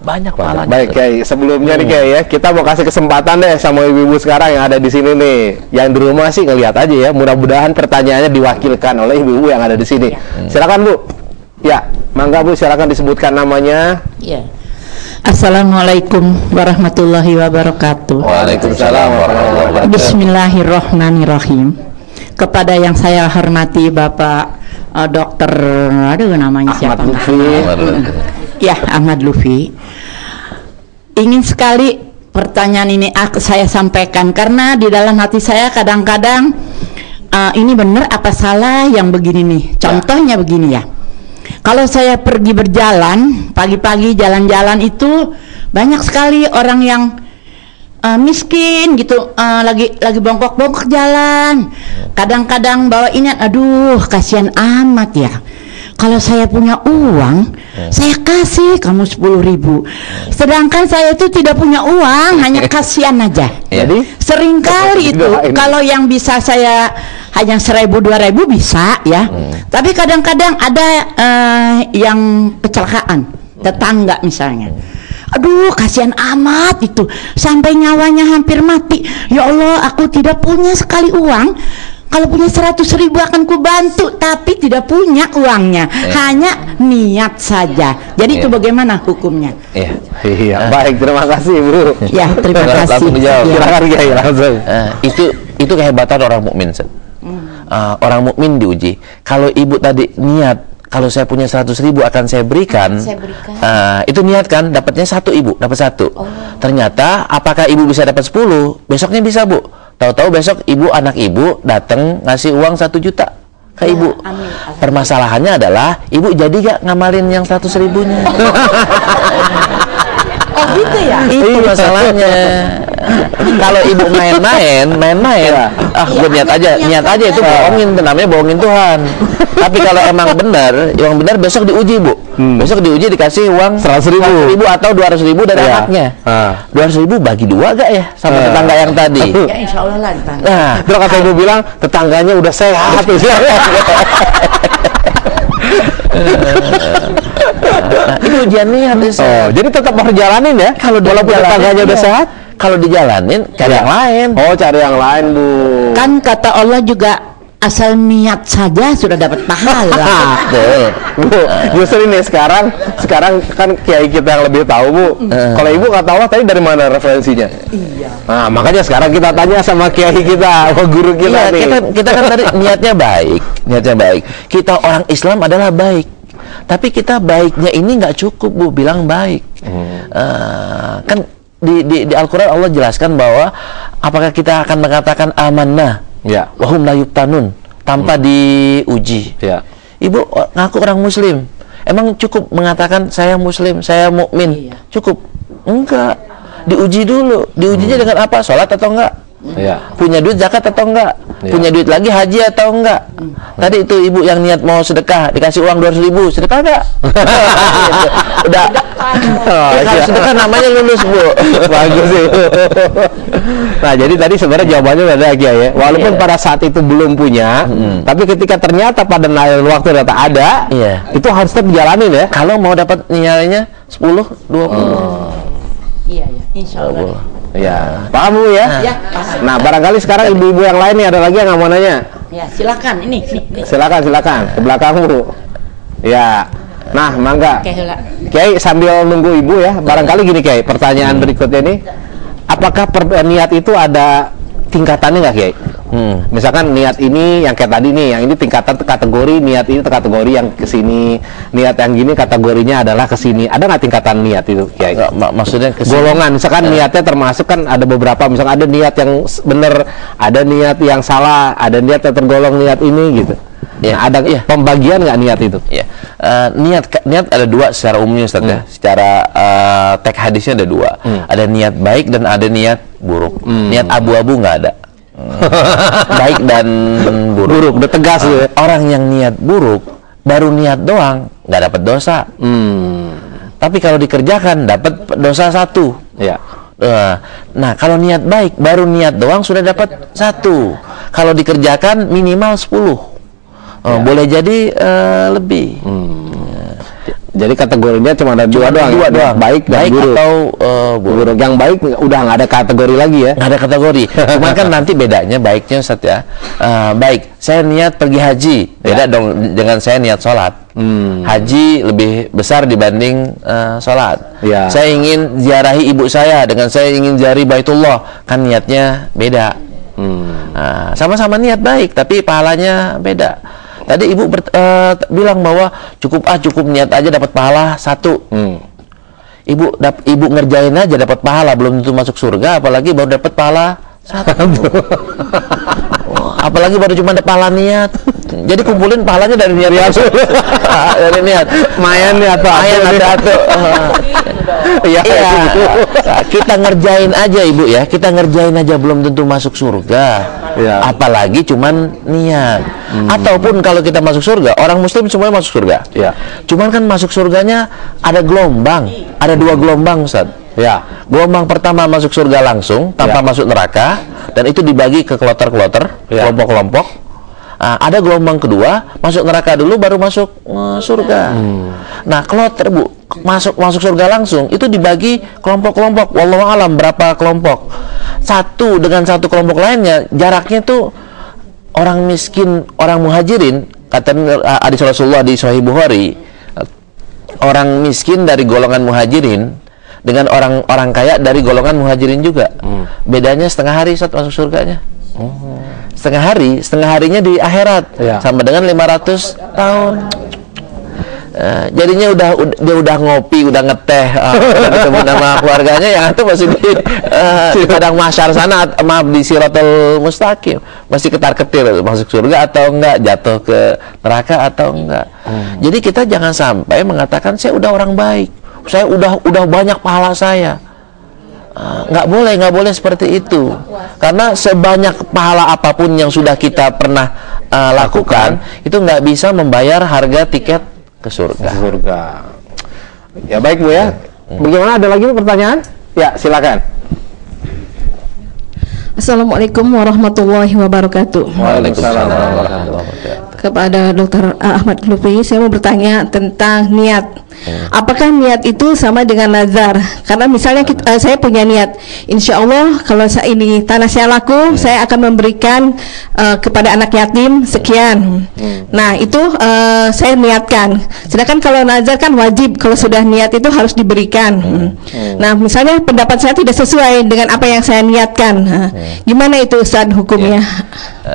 banyak pahala. Baik Kiai, sebelumnya nih Kiai ya, kita mau kasih kesempatan deh sama ibu-ibu sekarang yang ada di sini nih. Yang di rumah sih ngelihat aja ya, mudah-mudahan pertanyaannya diwakilkan oleh ibu-ibu yang ada di sini. Silakan Bu. Ya, mangga Bu, silakan disebutkan namanya. Iya. Assalamualaikum warahmatullahi wabarakatuh. Waalaikumsalam warahmatullahi wabarakatuh. Bismillahirrahmanirrahim. Kepada yang saya hormati Bapak Dokter, aduh namanya siapa? Ahmad Lutfi. Ya, Ahmad Lutfi. Ingin sekali pertanyaan ini saya sampaikan karena di dalam hati saya kadang-kadang ini benar apa salah yang begini nih. Contohnya begini ya. Kalau saya pergi berjalan, pagi-pagi jalan-jalan itu banyak sekali orang yang miskin gitu, lagi bongkok-bongkok jalan. Kadang-kadang bawa ini, aduh kasihan amat ya. Kalau saya punya uang, saya kasih kamu 10.000. Sedangkan saya itu tidak punya uang, hanya kasihan aja. Jadi seringkali itu kalau yang bisa saya hanya 1.000-2.000 bisa ya. Tapi kadang-kadang ada yang kecelakaan, tetangga misalnya. Aduh kasihan amat itu, sampai nyawanya hampir mati. Ya Allah, aku tidak punya sekali uang. Kalau punya 100.000 akan kubantu, tapi tidak punya uangnya, hanya niat saja. Jadi itu bagaimana hukumnya? Iya, baik, terima kasih Bu. Ya, terima kasih. Langsung dijawab. Silakan Kiai langsung. Itu kehebatan orang mukmin. Orang mukmin diuji. Kalau ibu tadi niat, kalau saya punya 100.000 akan saya berikan. Itu niat kan, dapatnya 1 ibu, dapat 1. Ternyata apakah ibu bisa dapat 10? Besoknya bisa Bu. Tahu-tahu besok anak ibu datang ngasih uang 1 juta ke ibu. Permasalahannya adalah ibu jadi gak ngamalin yang 100.000-nya. Oh gitu ya? Itu masalahnya. Kalau ibu main-main, gue niat aja itu bohongin, namanya bohongin Tuhan. Tapi kalau emang benar besok diuji Bu. Besok diuji dikasih uang 100.000 atau 200.000 dari anaknya. 200.000 bagi 2 gak ya sama tetangga yang tadi? Ya insya Allah lah ditangga. Nah, Terus kata ibu bilang tetangganya udah sehat. itu ujian niat. Jadi tetap harus jalanin ya. Kalau walaupun tetangganya udah sehat, kalau dijalanin cari yang lain. Oh, cari yang lain Bu. Kan kata Allah juga asal niat saja sudah dapat pahala. Betul. Bu, justru ini sekarang kan Kiai kita yang lebih tahu Bu. Kalau ibu nggak tahu tadi dari mana referensinya? Iya. Nah makanya sekarang kita tanya sama Kiai kita, sama guru kita nih. Kita kan tadi niatnya baik. Kita orang Islam adalah baik. Tapi kita baiknya ini nggak cukup Bu, bilang baik. Kan di Al-Quran Allah jelaskan bahwa apakah kita akan mengatakan amanah, ya, wahum la yuftanun, tanpa diuji. Ya. Ibu ngaku orang Muslim, emang cukup mengatakan saya Muslim, saya mukmin? Cukup? Enggak, diuji dulu. Diujinya dengan apa? Sholat atau enggak? Ya. Punya duit zakat atau enggak? Punya duit lagi haji atau enggak? Tadi itu ibu yang niat mau sedekah, dikasih uang 200.000, sedekah enggak? Udah. Kalau sedekah namanya lulus Bu. Bagus sih. Nah jadi tadi sebenarnya jawabannya ada lagi ya. Walaupun pada saat itu belum punya, tapi ketika ternyata pada waktu data ada, itu harus tetap dijalanin ya. Kalau mau dapat nilainya 10, 20. Iya, insya Allah. Ya, paham Bu ya? Ya, paham. Nah, barangkali sekarang ibu-ibu yang lain nih ada lagi yang mau nanya. Ya, silakan. Ini. Silakan ke belakang Bu. Ya. Nah, mangga. Kiai sambil nunggu ibu ya. Barangkali gini Kiai, pertanyaan berikutnya ini, apakah niat itu ada tingkatannya nggak Kiai? Misalkan niat ini yang kayak tadi nih, yang ini tingkatan kategori niat ini kategori yang ke sini, niat yang gini kategorinya adalah ke sini. Ada nggak tingkatan niat itu? Ya, maksudnya golongan. Misalkan niatnya termasuk kan ada beberapa. Misalkan ada niat yang benar, ada niat yang salah, ada niat yang tergolong niat ini gitu. Ya, nah, ada pembagian nggak niat itu? Ya. Niat ada dua secara umumnya, Ustaz ya. Secara teks hadisnya ada dua. Ada niat baik dan ada niat buruk. Niat abu-abu nggak ada. Baik dan buruk. Udah tegas ya. Orang yang niat buruk baru niat doang nggak dapat dosa. Tapi kalau dikerjakan dapat dosa 1. Ya. Nah, kalau niat baik baru niat doang sudah dapat 1. Kalau dikerjakan minimal 10. Boleh jadi lebih. Jadi kategorinya cuma ada dua doang. Baik dan buruk. Atau buruk. Yang baik udah nggak ada kategori lagi ya? Nggak ada kategori. Cuman kan nanti bedanya baiknya, Ustaz ya. Baik, saya niat pergi haji. Beda dong dengan saya niat sholat. Haji lebih besar dibanding sholat. Saya ingin ziarahi ibu saya dengan saya ingin ziarahi Baitullah. Kan niatnya beda. Sama-sama niat baik, tapi pahalanya beda. Tadi ibu bilang bahwa cukup niat aja dapat pahala 1. Ibu ngerjain aja dapat pahala, belum tentu masuk surga, apalagi baru dapat pahala 1. Apalagi baru cuma ada pahala niat. Jadi kumpulin pahalanya dari niat. Dari niat. Mayan nih atau Iya. Kita ngerjain aja ibu ya. Kita ngerjain aja belum tentu masuk surga. Apalagi cuman niat. Ataupun kalau kita masuk surga, orang muslim semuanya masuk surga. Cuman kan masuk surganya ada gelombang. Ada 2 gelombang, Ustaz. Gelombang pertama masuk surga langsung tanpa masuk neraka, dan itu dibagi ke kloter-kloter, kelompok-kelompok. Ada gelombang kedua, masuk neraka dulu baru masuk surga. Nah, kloter bu, masuk surga langsung itu dibagi kelompok-kelompok. Wallahu alam berapa kelompok? Satu dengan satu kelompok lainnya jaraknya tuh orang miskin, orang muhajirin, kata hadis Rasulullah di Sahih Bukhari, orang miskin dari golongan muhajirin dengan orang kaya dari golongan muhajirin juga. Bedanya setengah hari saat masuk surganya. Setengah harinya di akhirat, sama dengan 500 tahun. Jadinya dia udah ngopi, udah ngeteh, udah ketemu sama keluarganya, yang itu masih di padang mahsyar sana, maaf, di Siratul Mustaqim, masih ketar-ketir masuk surga atau enggak, jatuh ke neraka atau enggak. Jadi kita jangan sampai mengatakan saya udah orang baik, saya udah banyak pahala saya. Nggak boleh seperti itu, karena sebanyak pahala apapun yang sudah kita pernah lakukan itu nggak bisa membayar harga tiket ke surga. Ya baik bu ya. Bagaimana, ada lagi pertanyaan? Ya silakan. Assalamualaikum warahmatullahi wabarakatuh. Waalaikumsalam warahmatullahi wabarakatuh. Kepada Dr. Ahmad Lutfi, saya mau bertanya tentang niat. Apakah niat itu sama dengan nazar? Karena misalnya saya punya niat, insya Allah kalau saya ini tanah saya laku, saya akan memberikan kepada anak yatim sekian. Nah itu saya niatkan. Sedangkan kalau nazar kan wajib, kalau sudah niat itu harus diberikan. Nah misalnya pendapat saya tidak sesuai dengan apa yang saya niatkan. Gimana itu Ustaz hukumnya?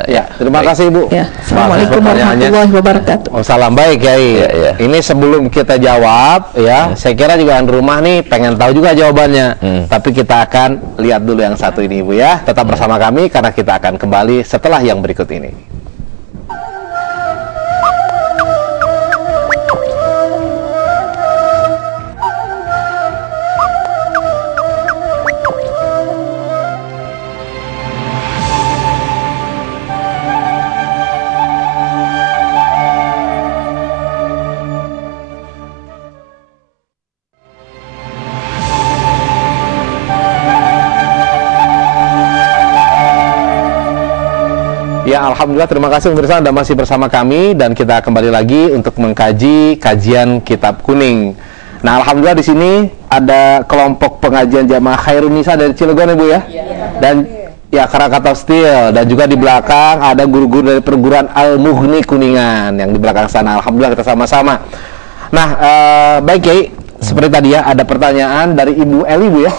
Ya, terima kasih Bu. Assalamualaikum warahmatullahi wabarakatuh. Salam baik Kiai. Ini sebelum kita jawab ya, saya kira juga yang di rumah nih pengen tahu juga jawabannya. Tapi kita akan lihat dulu yang satu ini Bu ya. Tetap bersama kami karena kita akan kembali setelah yang berikut ini. Ya, alhamdulillah, terima kasih pemirsa, Anda masih bersama kami dan kita kembali lagi untuk mengkaji kajian Kitab Kuning. Nah, alhamdulillah di sini ada kelompok pengajian Jamaah Khairun Nisa dari Cilegon, Ibu ya. Dan ya Krakatau Steel, dan juga di belakang ada guru-guru dari perguruan Al-Mughni Kuningan yang di belakang sana. Alhamdulillah kita sama-sama. Nah, baik Kiai, seperti tadi ya ada pertanyaan dari Ibu Eli Bu ya.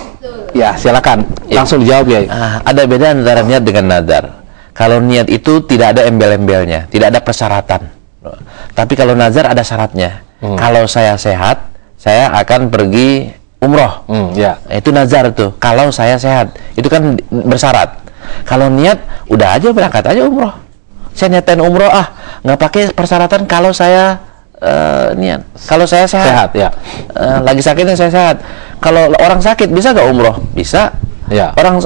Ya, silakan. Langsung dijawab Kiai. Ada beda antara niat dengan nazar. Kalau niat itu tidak ada embel-embelnya, tidak ada persyaratan. Tapi kalau nazar ada syaratnya. Kalau saya sehat, saya akan pergi umroh. Ya. Itu nazar tuh. Kalau saya sehat, itu kan bersyarat. Kalau niat, udah aja berangkat aja umroh. Saya niatin umroh, nggak pakai persyaratan kalau saya niat. Kalau saya sehat, ya. Lagi sakitnya saya sehat. Kalau orang sakit bisa nggak umroh? Bisa. Ya. Orang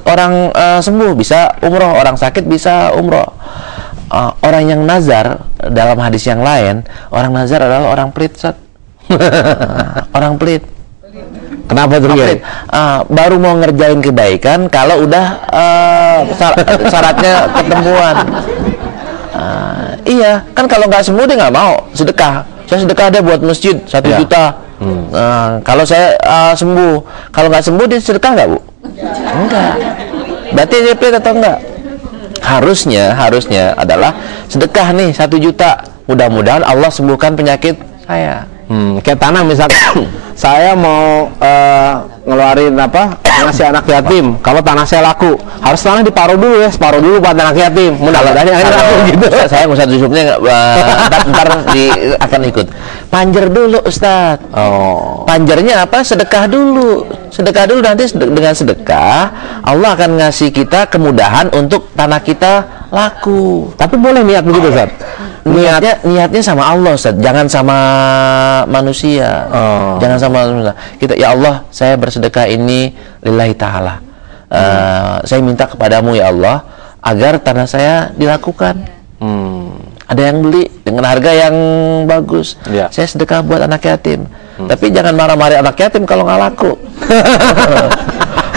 sembuh bisa umroh, orang sakit bisa umroh. Orang yang nazar dalam hadis yang lain, orang nazar adalah orang pelit, Ustaz. Orang pelit. Kenapa tuh? Baru mau ngerjain kebaikan kalau udah syaratnya ketemuan. Iya, kan kalau nggak sembuh dia nggak mau sedekah. Saya sedekah deh buat masjid 1 juta. Kalau saya sembuh, kalau nggak sembuh dia sedekah nggak, Bu? Enggak. Berarti dia pelit atau enggak? Harusnya adalah sedekah nih 1 juta. Mudah-mudahan Allah sembuhkan penyakit saya. Kayak tanah misalkan saya mau ngeluarin ngasih anak yatim. Kalau tanah saya laku, harus tanah diparuh dulu ya, separuh dulu buat anak yatim. Mudah-mudahan akhirnya laku gitu. Saya Ustaz Yusufnya ntar akan ikut. Panjer dulu Ustaz. Panjernya apa? Sedekah dulu. Sedekah dulu, nanti dengan sedekah Allah akan ngasih kita kemudahan untuk tanah kita laku. Tapi boleh niat begitu, Ustaz? Niatnya sama Allah, Ustaz. Jangan sama manusia. Jangan sama manusia. Kita, ya Allah, saya bersedekah ini lillahi ta'ala. Saya minta kepadamu ya Allah agar tanah saya dilakukan. Ada yang beli dengan harga yang bagus. Saya sedekah buat anak yatim. Tapi jangan marah-marah anak yatim kalau nggak laku.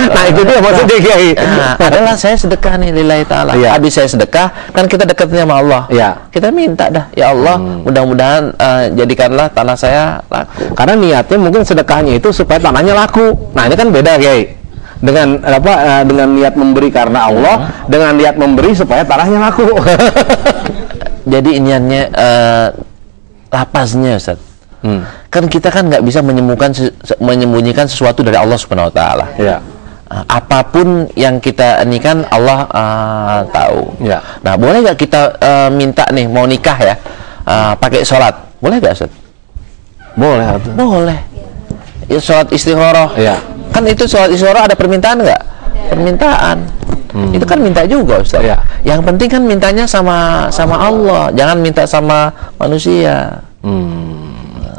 Nah itu dia maksudnya, Kiai. Adalah saya sedekah nih lillahi ta'ala. Habis saya sedekah, kan kita dekatnya sama Allah. Kita minta dah, ya Allah, mudah-mudahan jadikanlah tanah saya laku. Karena niatnya mungkin sedekahnya itu supaya tanahnya laku. Nah ini kan beda, Kiai. Dengan dengan niat memberi karena Allah, dengan niat memberi supaya tanahnya laku. Jadi niatnya lapasnya, Ustaz. Kan kita kan nggak bisa menyembunyikan sesuatu dari Allah Subhanahu Wa Taala. Apapun yang kita ini kan Allah tahu. Nah, boleh nggak kita minta nih mau nikah ya, pakai sholat? Boleh nggak, Ustaz? Boleh. Boleh. Ya, sholat istikharah. Kan itu sholat istikharah ada permintaan nggak? Permintaan. Itu kan minta juga, Ustaz. Yang penting kan mintanya sama Allah, jangan minta sama manusia.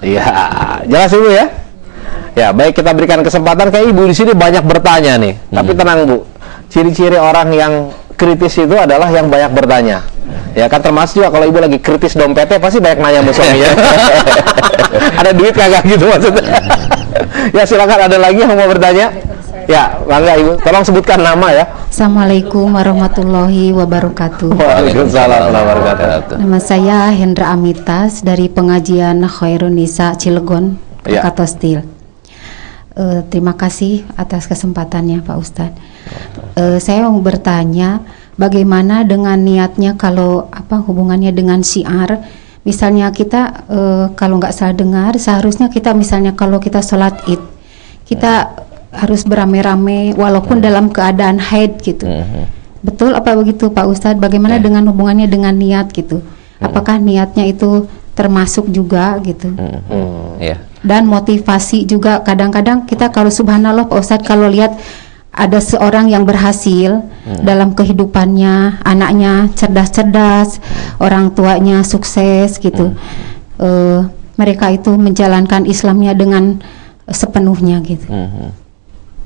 Iya, jelas Ibu ya. Ya, baik, kita berikan kesempatan ke Ibu di sini banyak bertanya nih. Tapi tenang Bu, ciri-ciri orang yang kritis itu adalah yang banyak bertanya. Ya kan, termasuk juga kalau Ibu lagi kritis dompetnya pasti banyak nanya sama suaminya. Ada duit kagak gitu maksudnya. Ya silakan, ada lagi yang mau bertanya? Ya, bangga Ibu, tolong sebutkan nama ya. Assalamualaikum warahmatullahi wabarakatuh. Waalaikumsalam warahmatullahi wabarakatuh. Nama saya Hendra Amitas dari pengajian Khairun Nisa Cilegon, Krakatau Steel. Terima kasih atas kesempatannya Pak Ustadz. Saya mau bertanya, bagaimana dengan niatnya kalau hubungannya dengan syiar? Misalnya kita kalau nggak salah dengar, seharusnya kita misalnya kalau kita sholat id, kita harus beramai-ramai walaupun dalam keadaan haid gitu. Betul apa begitu Pak Ustadz? Bagaimana dengan hubungannya dengan niat gitu? Apakah niatnya itu termasuk juga gitu? Dan motivasi juga, kadang-kadang kita kalau subhanallah Pak Ustadz, kalau lihat ada seorang yang berhasil dalam kehidupannya, anaknya cerdas-cerdas, orang tuanya sukses gitu, mereka itu menjalankan Islamnya dengan sepenuhnya gitu.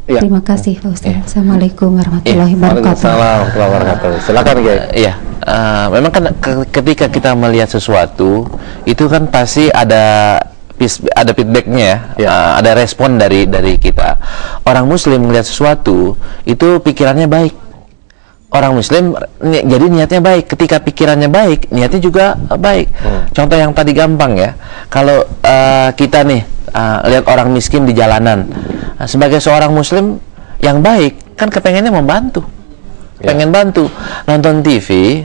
Terima kasih Pak Ustadz. Assalamualaikum warahmatullahi wabarakatuh. Waalaikumsalam warahmatullahi wabarakatuh. Silakan Kiai. Iya, memang kan ketika kita melihat sesuatu itu kan pasti ada feedbacknya ya, ada respon dari kita. Orang Muslim melihat sesuatu itu pikirannya baik. Orang Muslim jadi niatnya baik. Ketika pikirannya baik, niatnya juga baik. Contoh yang tadi gampang ya. Kalau kita nih lihat orang miskin di jalanan, sebagai seorang Muslim yang baik kan kepengennya membantu, pengen bantu. Nonton TV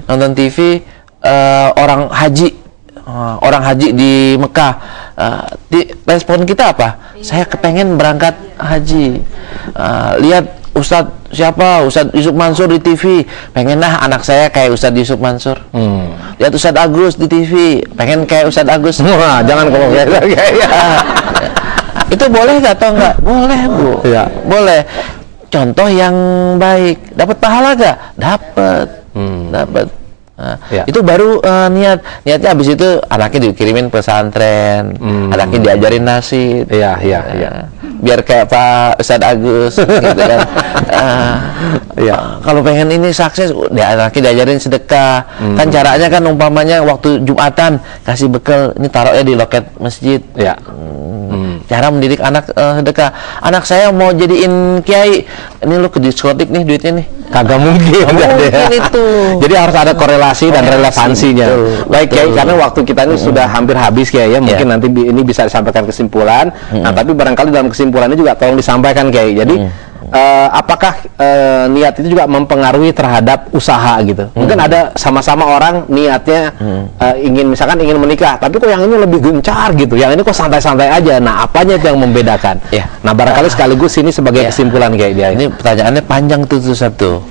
orang haji di Mekah, respon kita apa? Saya kepengen berangkat haji. Lihat Ustadz siapa? Ustadz Yusuf Mansur di TV. Pengen anak saya kayak Ustadz Yusuf Mansur. Lihat Ustadz Agus di TV. Pengen kayak Ustadz Agus. Wah, jangan ngomong kayak. Itu boleh nggak atau nggak? Boleh, Bu. Ya. Boleh. Contoh yang baik. Dapat pahala nggak? Dapat. Dapat. Nah, itu baru niatnya habis itu anaknya dikirimin pesantren, anaknya diajarin nasib, biar kayak Pak Ustadz Agus, gitu kan. Kalau pengen ini sukses, anaknya diajarin sedekah. Kan caranya kan umpamanya waktu Jumatan kasih bekal, ini taruhnya di loket masjid. Cara mendidik anak sedekah. Anak saya mau jadiin kiai, ini lu ke diskotik nih duitnya nih. Kagak mungkin. Itu. Jadi harus ada korelasi dan relevansinya. Baik Kiai, karena waktu kita ini sudah hampir habis Kiai ya. Mungkin nanti ini bisa disampaikan kesimpulan. Nah, tapi barangkali dalam kesimpulannya juga tolong disampaikan Kiai. Jadi apakah niat itu juga mempengaruhi terhadap usaha gitu? Mungkin ada sama-sama orang niatnya ingin menikah, tapi kok yang ini lebih gencar gitu, yang ini kok santai-santai aja. Nah, apanya itu yang membedakan? Nah, barangkali sekaligus ini sebagai kesimpulan kayak dia. Ini pertanyaannya panjang tuh satu.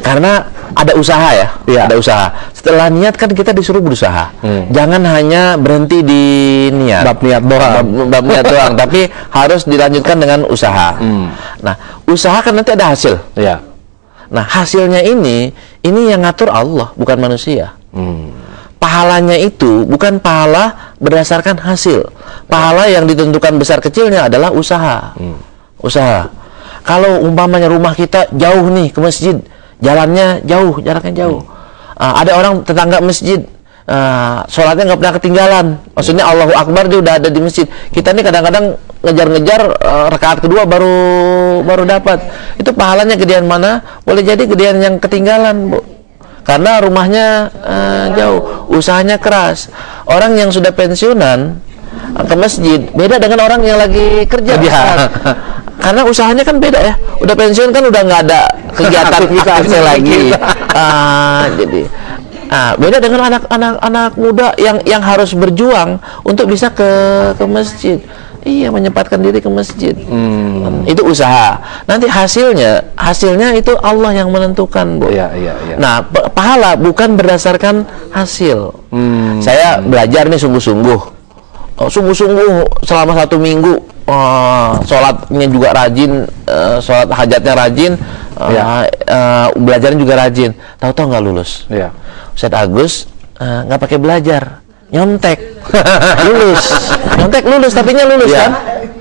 Karena ada usaha ada usaha. Setelah niat kan kita disuruh berusaha. Jangan hanya berhenti di niat. Bab niat doang, tapi harus dilanjutkan dengan usaha. Nah, usaha kan nanti ada hasil. Nah, hasilnya ini yang ngatur Allah, bukan manusia. Pahalanya itu bukan pahala berdasarkan hasil. Pahala yang ditentukan besar kecilnya adalah usaha. Usaha. Kalau umpamanya rumah kita jauh nih ke masjid, jaraknya jauh. Ada orang tetangga masjid, sholatnya nggak pernah ketinggalan. Maksudnya Allahu Akbar dia udah ada di masjid. Kita nih kadang-kadang ngejar-ngejar rakaat kedua baru dapat. Itu pahalanya gedean mana? Boleh jadi gedean yang ketinggalan, Bu. Karena rumahnya jauh, usahanya keras. Orang yang sudah pensiunan ke masjid beda dengan orang yang lagi kerja. Karena usahanya kan beda ya. Udah pensiun kan udah nggak ada kegiatan aktifnya lagi. Jadi beda dengan anak muda yang harus berjuang untuk bisa ke masjid. Iya, menyempatkan diri ke masjid. Itu usaha. Nanti hasilnya itu Allah yang menentukan, Bu. Nah, pahala bukan berdasarkan hasil. Saya belajar nih sungguh-sungguh selama 1 minggu, sholatnya juga rajin, sholat hajatnya rajin, belajarnya juga rajin. Tahu-tahu nggak lulus. Ustadz Agus nggak pakai belajar, nyontek lulus, tapi lulus kan?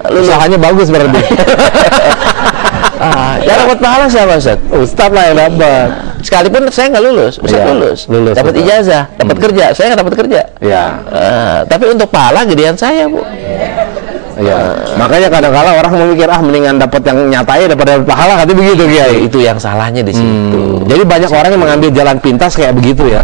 Usahanya bagus berarti. Yang dapat pahala siapa, Ustadz? Ustadz lah yang dapat. Sekalipun saya nggak lulus, Ustadz lulus, dapat ijazah, dapat kerja, saya nggak dapat kerja. Tapi untuk pahala gedean saya, Bu. Makanya kadang-kadang orang memikir mendingan dapat yang nyatanya daripada dapat pahala, katanya begitu Kiai. Itu yang salahnya di situ. Jadi banyak orang yang mengambil jalan pintas kayak begitu ya.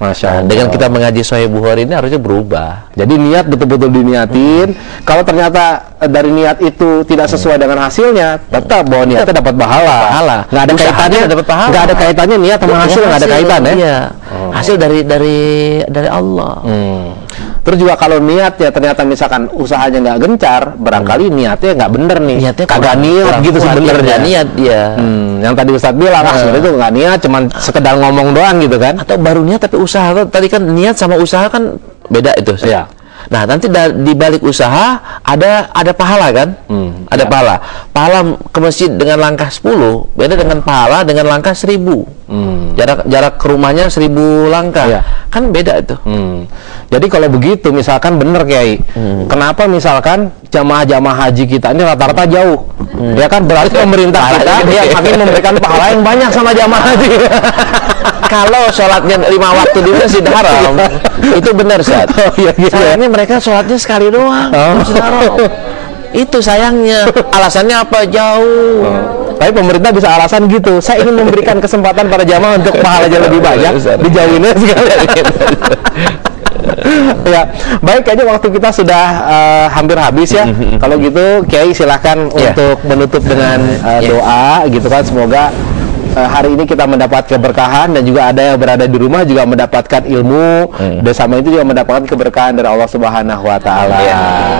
Masya Allah. Dengan kita mengaji Sahih Bukhari ini harusnya berubah. Jadi niat betul-betul diniatin. Kalau ternyata dari niat itu tidak sesuai dengan hasilnya, tetap bahwa niatnya dapat pahala. Nggak ada kaitannya, dapat pahala. Nggak ada kaitannya niat sama hasil, nggak ada kaitan ya. Hasil dari Allah. Terus juga kalau niat ya ternyata misalkan usahanya nggak gencar, barangkali niatnya nggak bener nih. Niatnya kagak niat gitu sebenarnya. Niat dia. Yang tadi Ustadz bilang sebenarnya itu nggak niat, cuman sekedar ngomong doang gitu kan. Atau baru niat tapi usaha. Tadi kan niat sama usaha kan beda itu. Nah, nanti di balik usaha ada pahala kan? Ada pahala. Pahala ke masjid dengan langkah 10 beda dengan pahala dengan langkah 1000. Jarak ke rumahnya 1000 langkah. Kan beda itu. Jadi kalau begitu misalkan bener Kiai, kenapa misalkan jamaah-jamaah haji kita ini rata-rata jauh? Ya kan berarti pemerintah kita yang akan memberikan pahala yang banyak sama jamaah haji. Kalau sholatnya 5 waktu di Masjid Haram itu benar, Ustaz. Sayangnya mereka sholatnya sekali doang. Masjid Haram. Itu sayangnya. Alasannya apa? Jauh. Tapi pemerintah bisa alasan gitu. Saya ingin memberikan kesempatan para jamaah untuk pahalanya lebih banyak. Dijauhinnya sekali. Ya, baik, kayaknya waktu kita sudah hampir habis ya. Kalau gitu Kiai silahkan untuk menutup dengan doa gitu kan. Semoga hari ini kita mendapat keberkahan, dan juga ada yang berada di rumah juga mendapatkan ilmu, dan sama itu juga mendapatkan keberkahan dari Allah Subhanahu wa taala.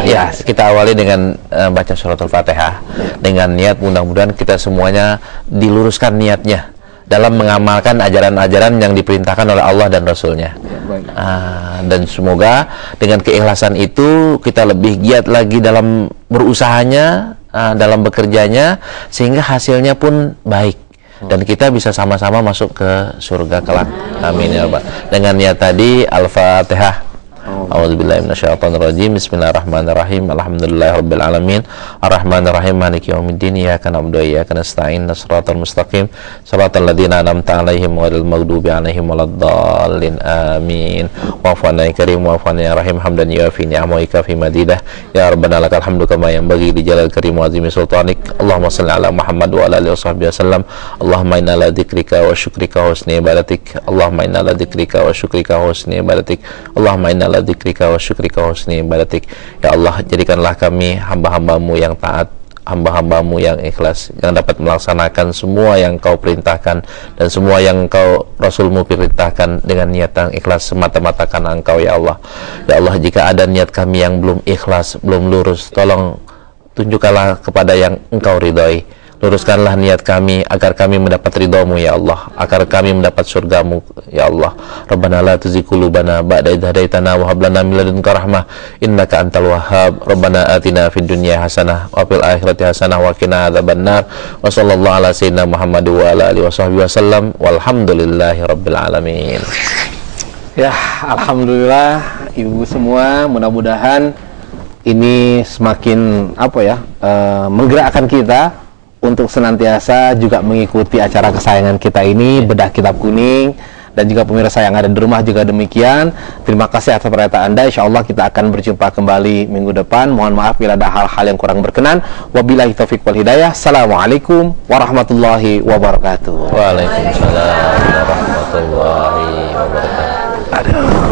Ya, kita awali dengan baca suratul Fatihah dengan niat, mudah-mudahan kita semuanya diluruskan niatnya dalam mengamalkan ajaran-ajaran yang diperintahkan oleh Allah dan Rasul-Nya. Dan semoga dengan keikhlasan itu kita lebih giat lagi dalam berusahanya, dalam bekerjanya, sehingga hasilnya pun baik dan kita bisa sama-sama masuk ke surga kelak. Amin ya rabbal. Dengan niat tadi, Al-Fatihah. A'udzubillahi minasyaitonirrajim. Bismillahirrahmanirrahim. Alhamdulillahirabbil alamin. Arrahmanirrahim. Maliki yaumiddin. Iyyaka na'budu wa iyyaka nasta'in. Shiratal mustaqim. Shiratal ladzina an'amta 'alaihim ghairil maghdubi 'alaihim waladdallin. Amin. Wa'fu 'anna ya karim wa'fu 'anna ya rahim. Hamdan yuafi ni'amahu wa yukafi mazidah. Ya rabbana lakal hamdu kama yanbaghi li jalal karim wa 'azimi sultanik. Allahumma shalli 'ala Muhammad wa 'ala alihi washabbihi wasallam. Allahumma inna ala dzikrika wa syukrika wa husni ibadatik. Allahumma inna ala dzikrika wa syukrika wa husni ibadatik. Allahumma inna ala dzikrika wa syukrika wa husni ibadatik. Ya Allah, jadikanlah kami hamba-hambamu yang taat, hamba-hambamu yang ikhlas, yang dapat melaksanakan semua yang Kau perintahkan dan semua yang Kau Rasulmu perintahkan dengan niat yang ikhlas semata-mata karena Engkau ya Allah. Ya Allah, jika ada niat kami yang belum ikhlas, belum lurus, tolong tunjukkanlah kepada yang Engkau ridhoi. Luruskanlah niat kami agar kami mendapat ridhamu ya Allah, agar kami mendapat surgamu ya Allah. Rabbana la tuzigh qulubana ba'da idh hadaitana wa hab lana min ladunka rahmah innaka antal wahhab. Rabbana atina fid dunya hasanah wa fil akhirati hasanah wa qina adzabannar. Wa sallallahu ala sayyidina Muhammad wa ala alihi washabbihi wasallam walhamdulillahi rabbil alamin. Ya, alhamdulillah ibu semua, mudah-mudahan ini semakin menggerakkan kita untuk senantiasa juga mengikuti acara kesayangan kita ini, Bedah Kitab Kuning, dan juga pemirsa yang ada di rumah juga demikian. Terima kasih atas perhatian Anda. Insya Allah kita akan berjumpa kembali minggu depan. Mohon maaf bila ada hal-hal yang kurang berkenan. Wabillahi taufiq wal hidayah. Assalamualaikum warahmatullahi wabarakatuh. Waalaikumsalam warahmatullahi wabarakatuh.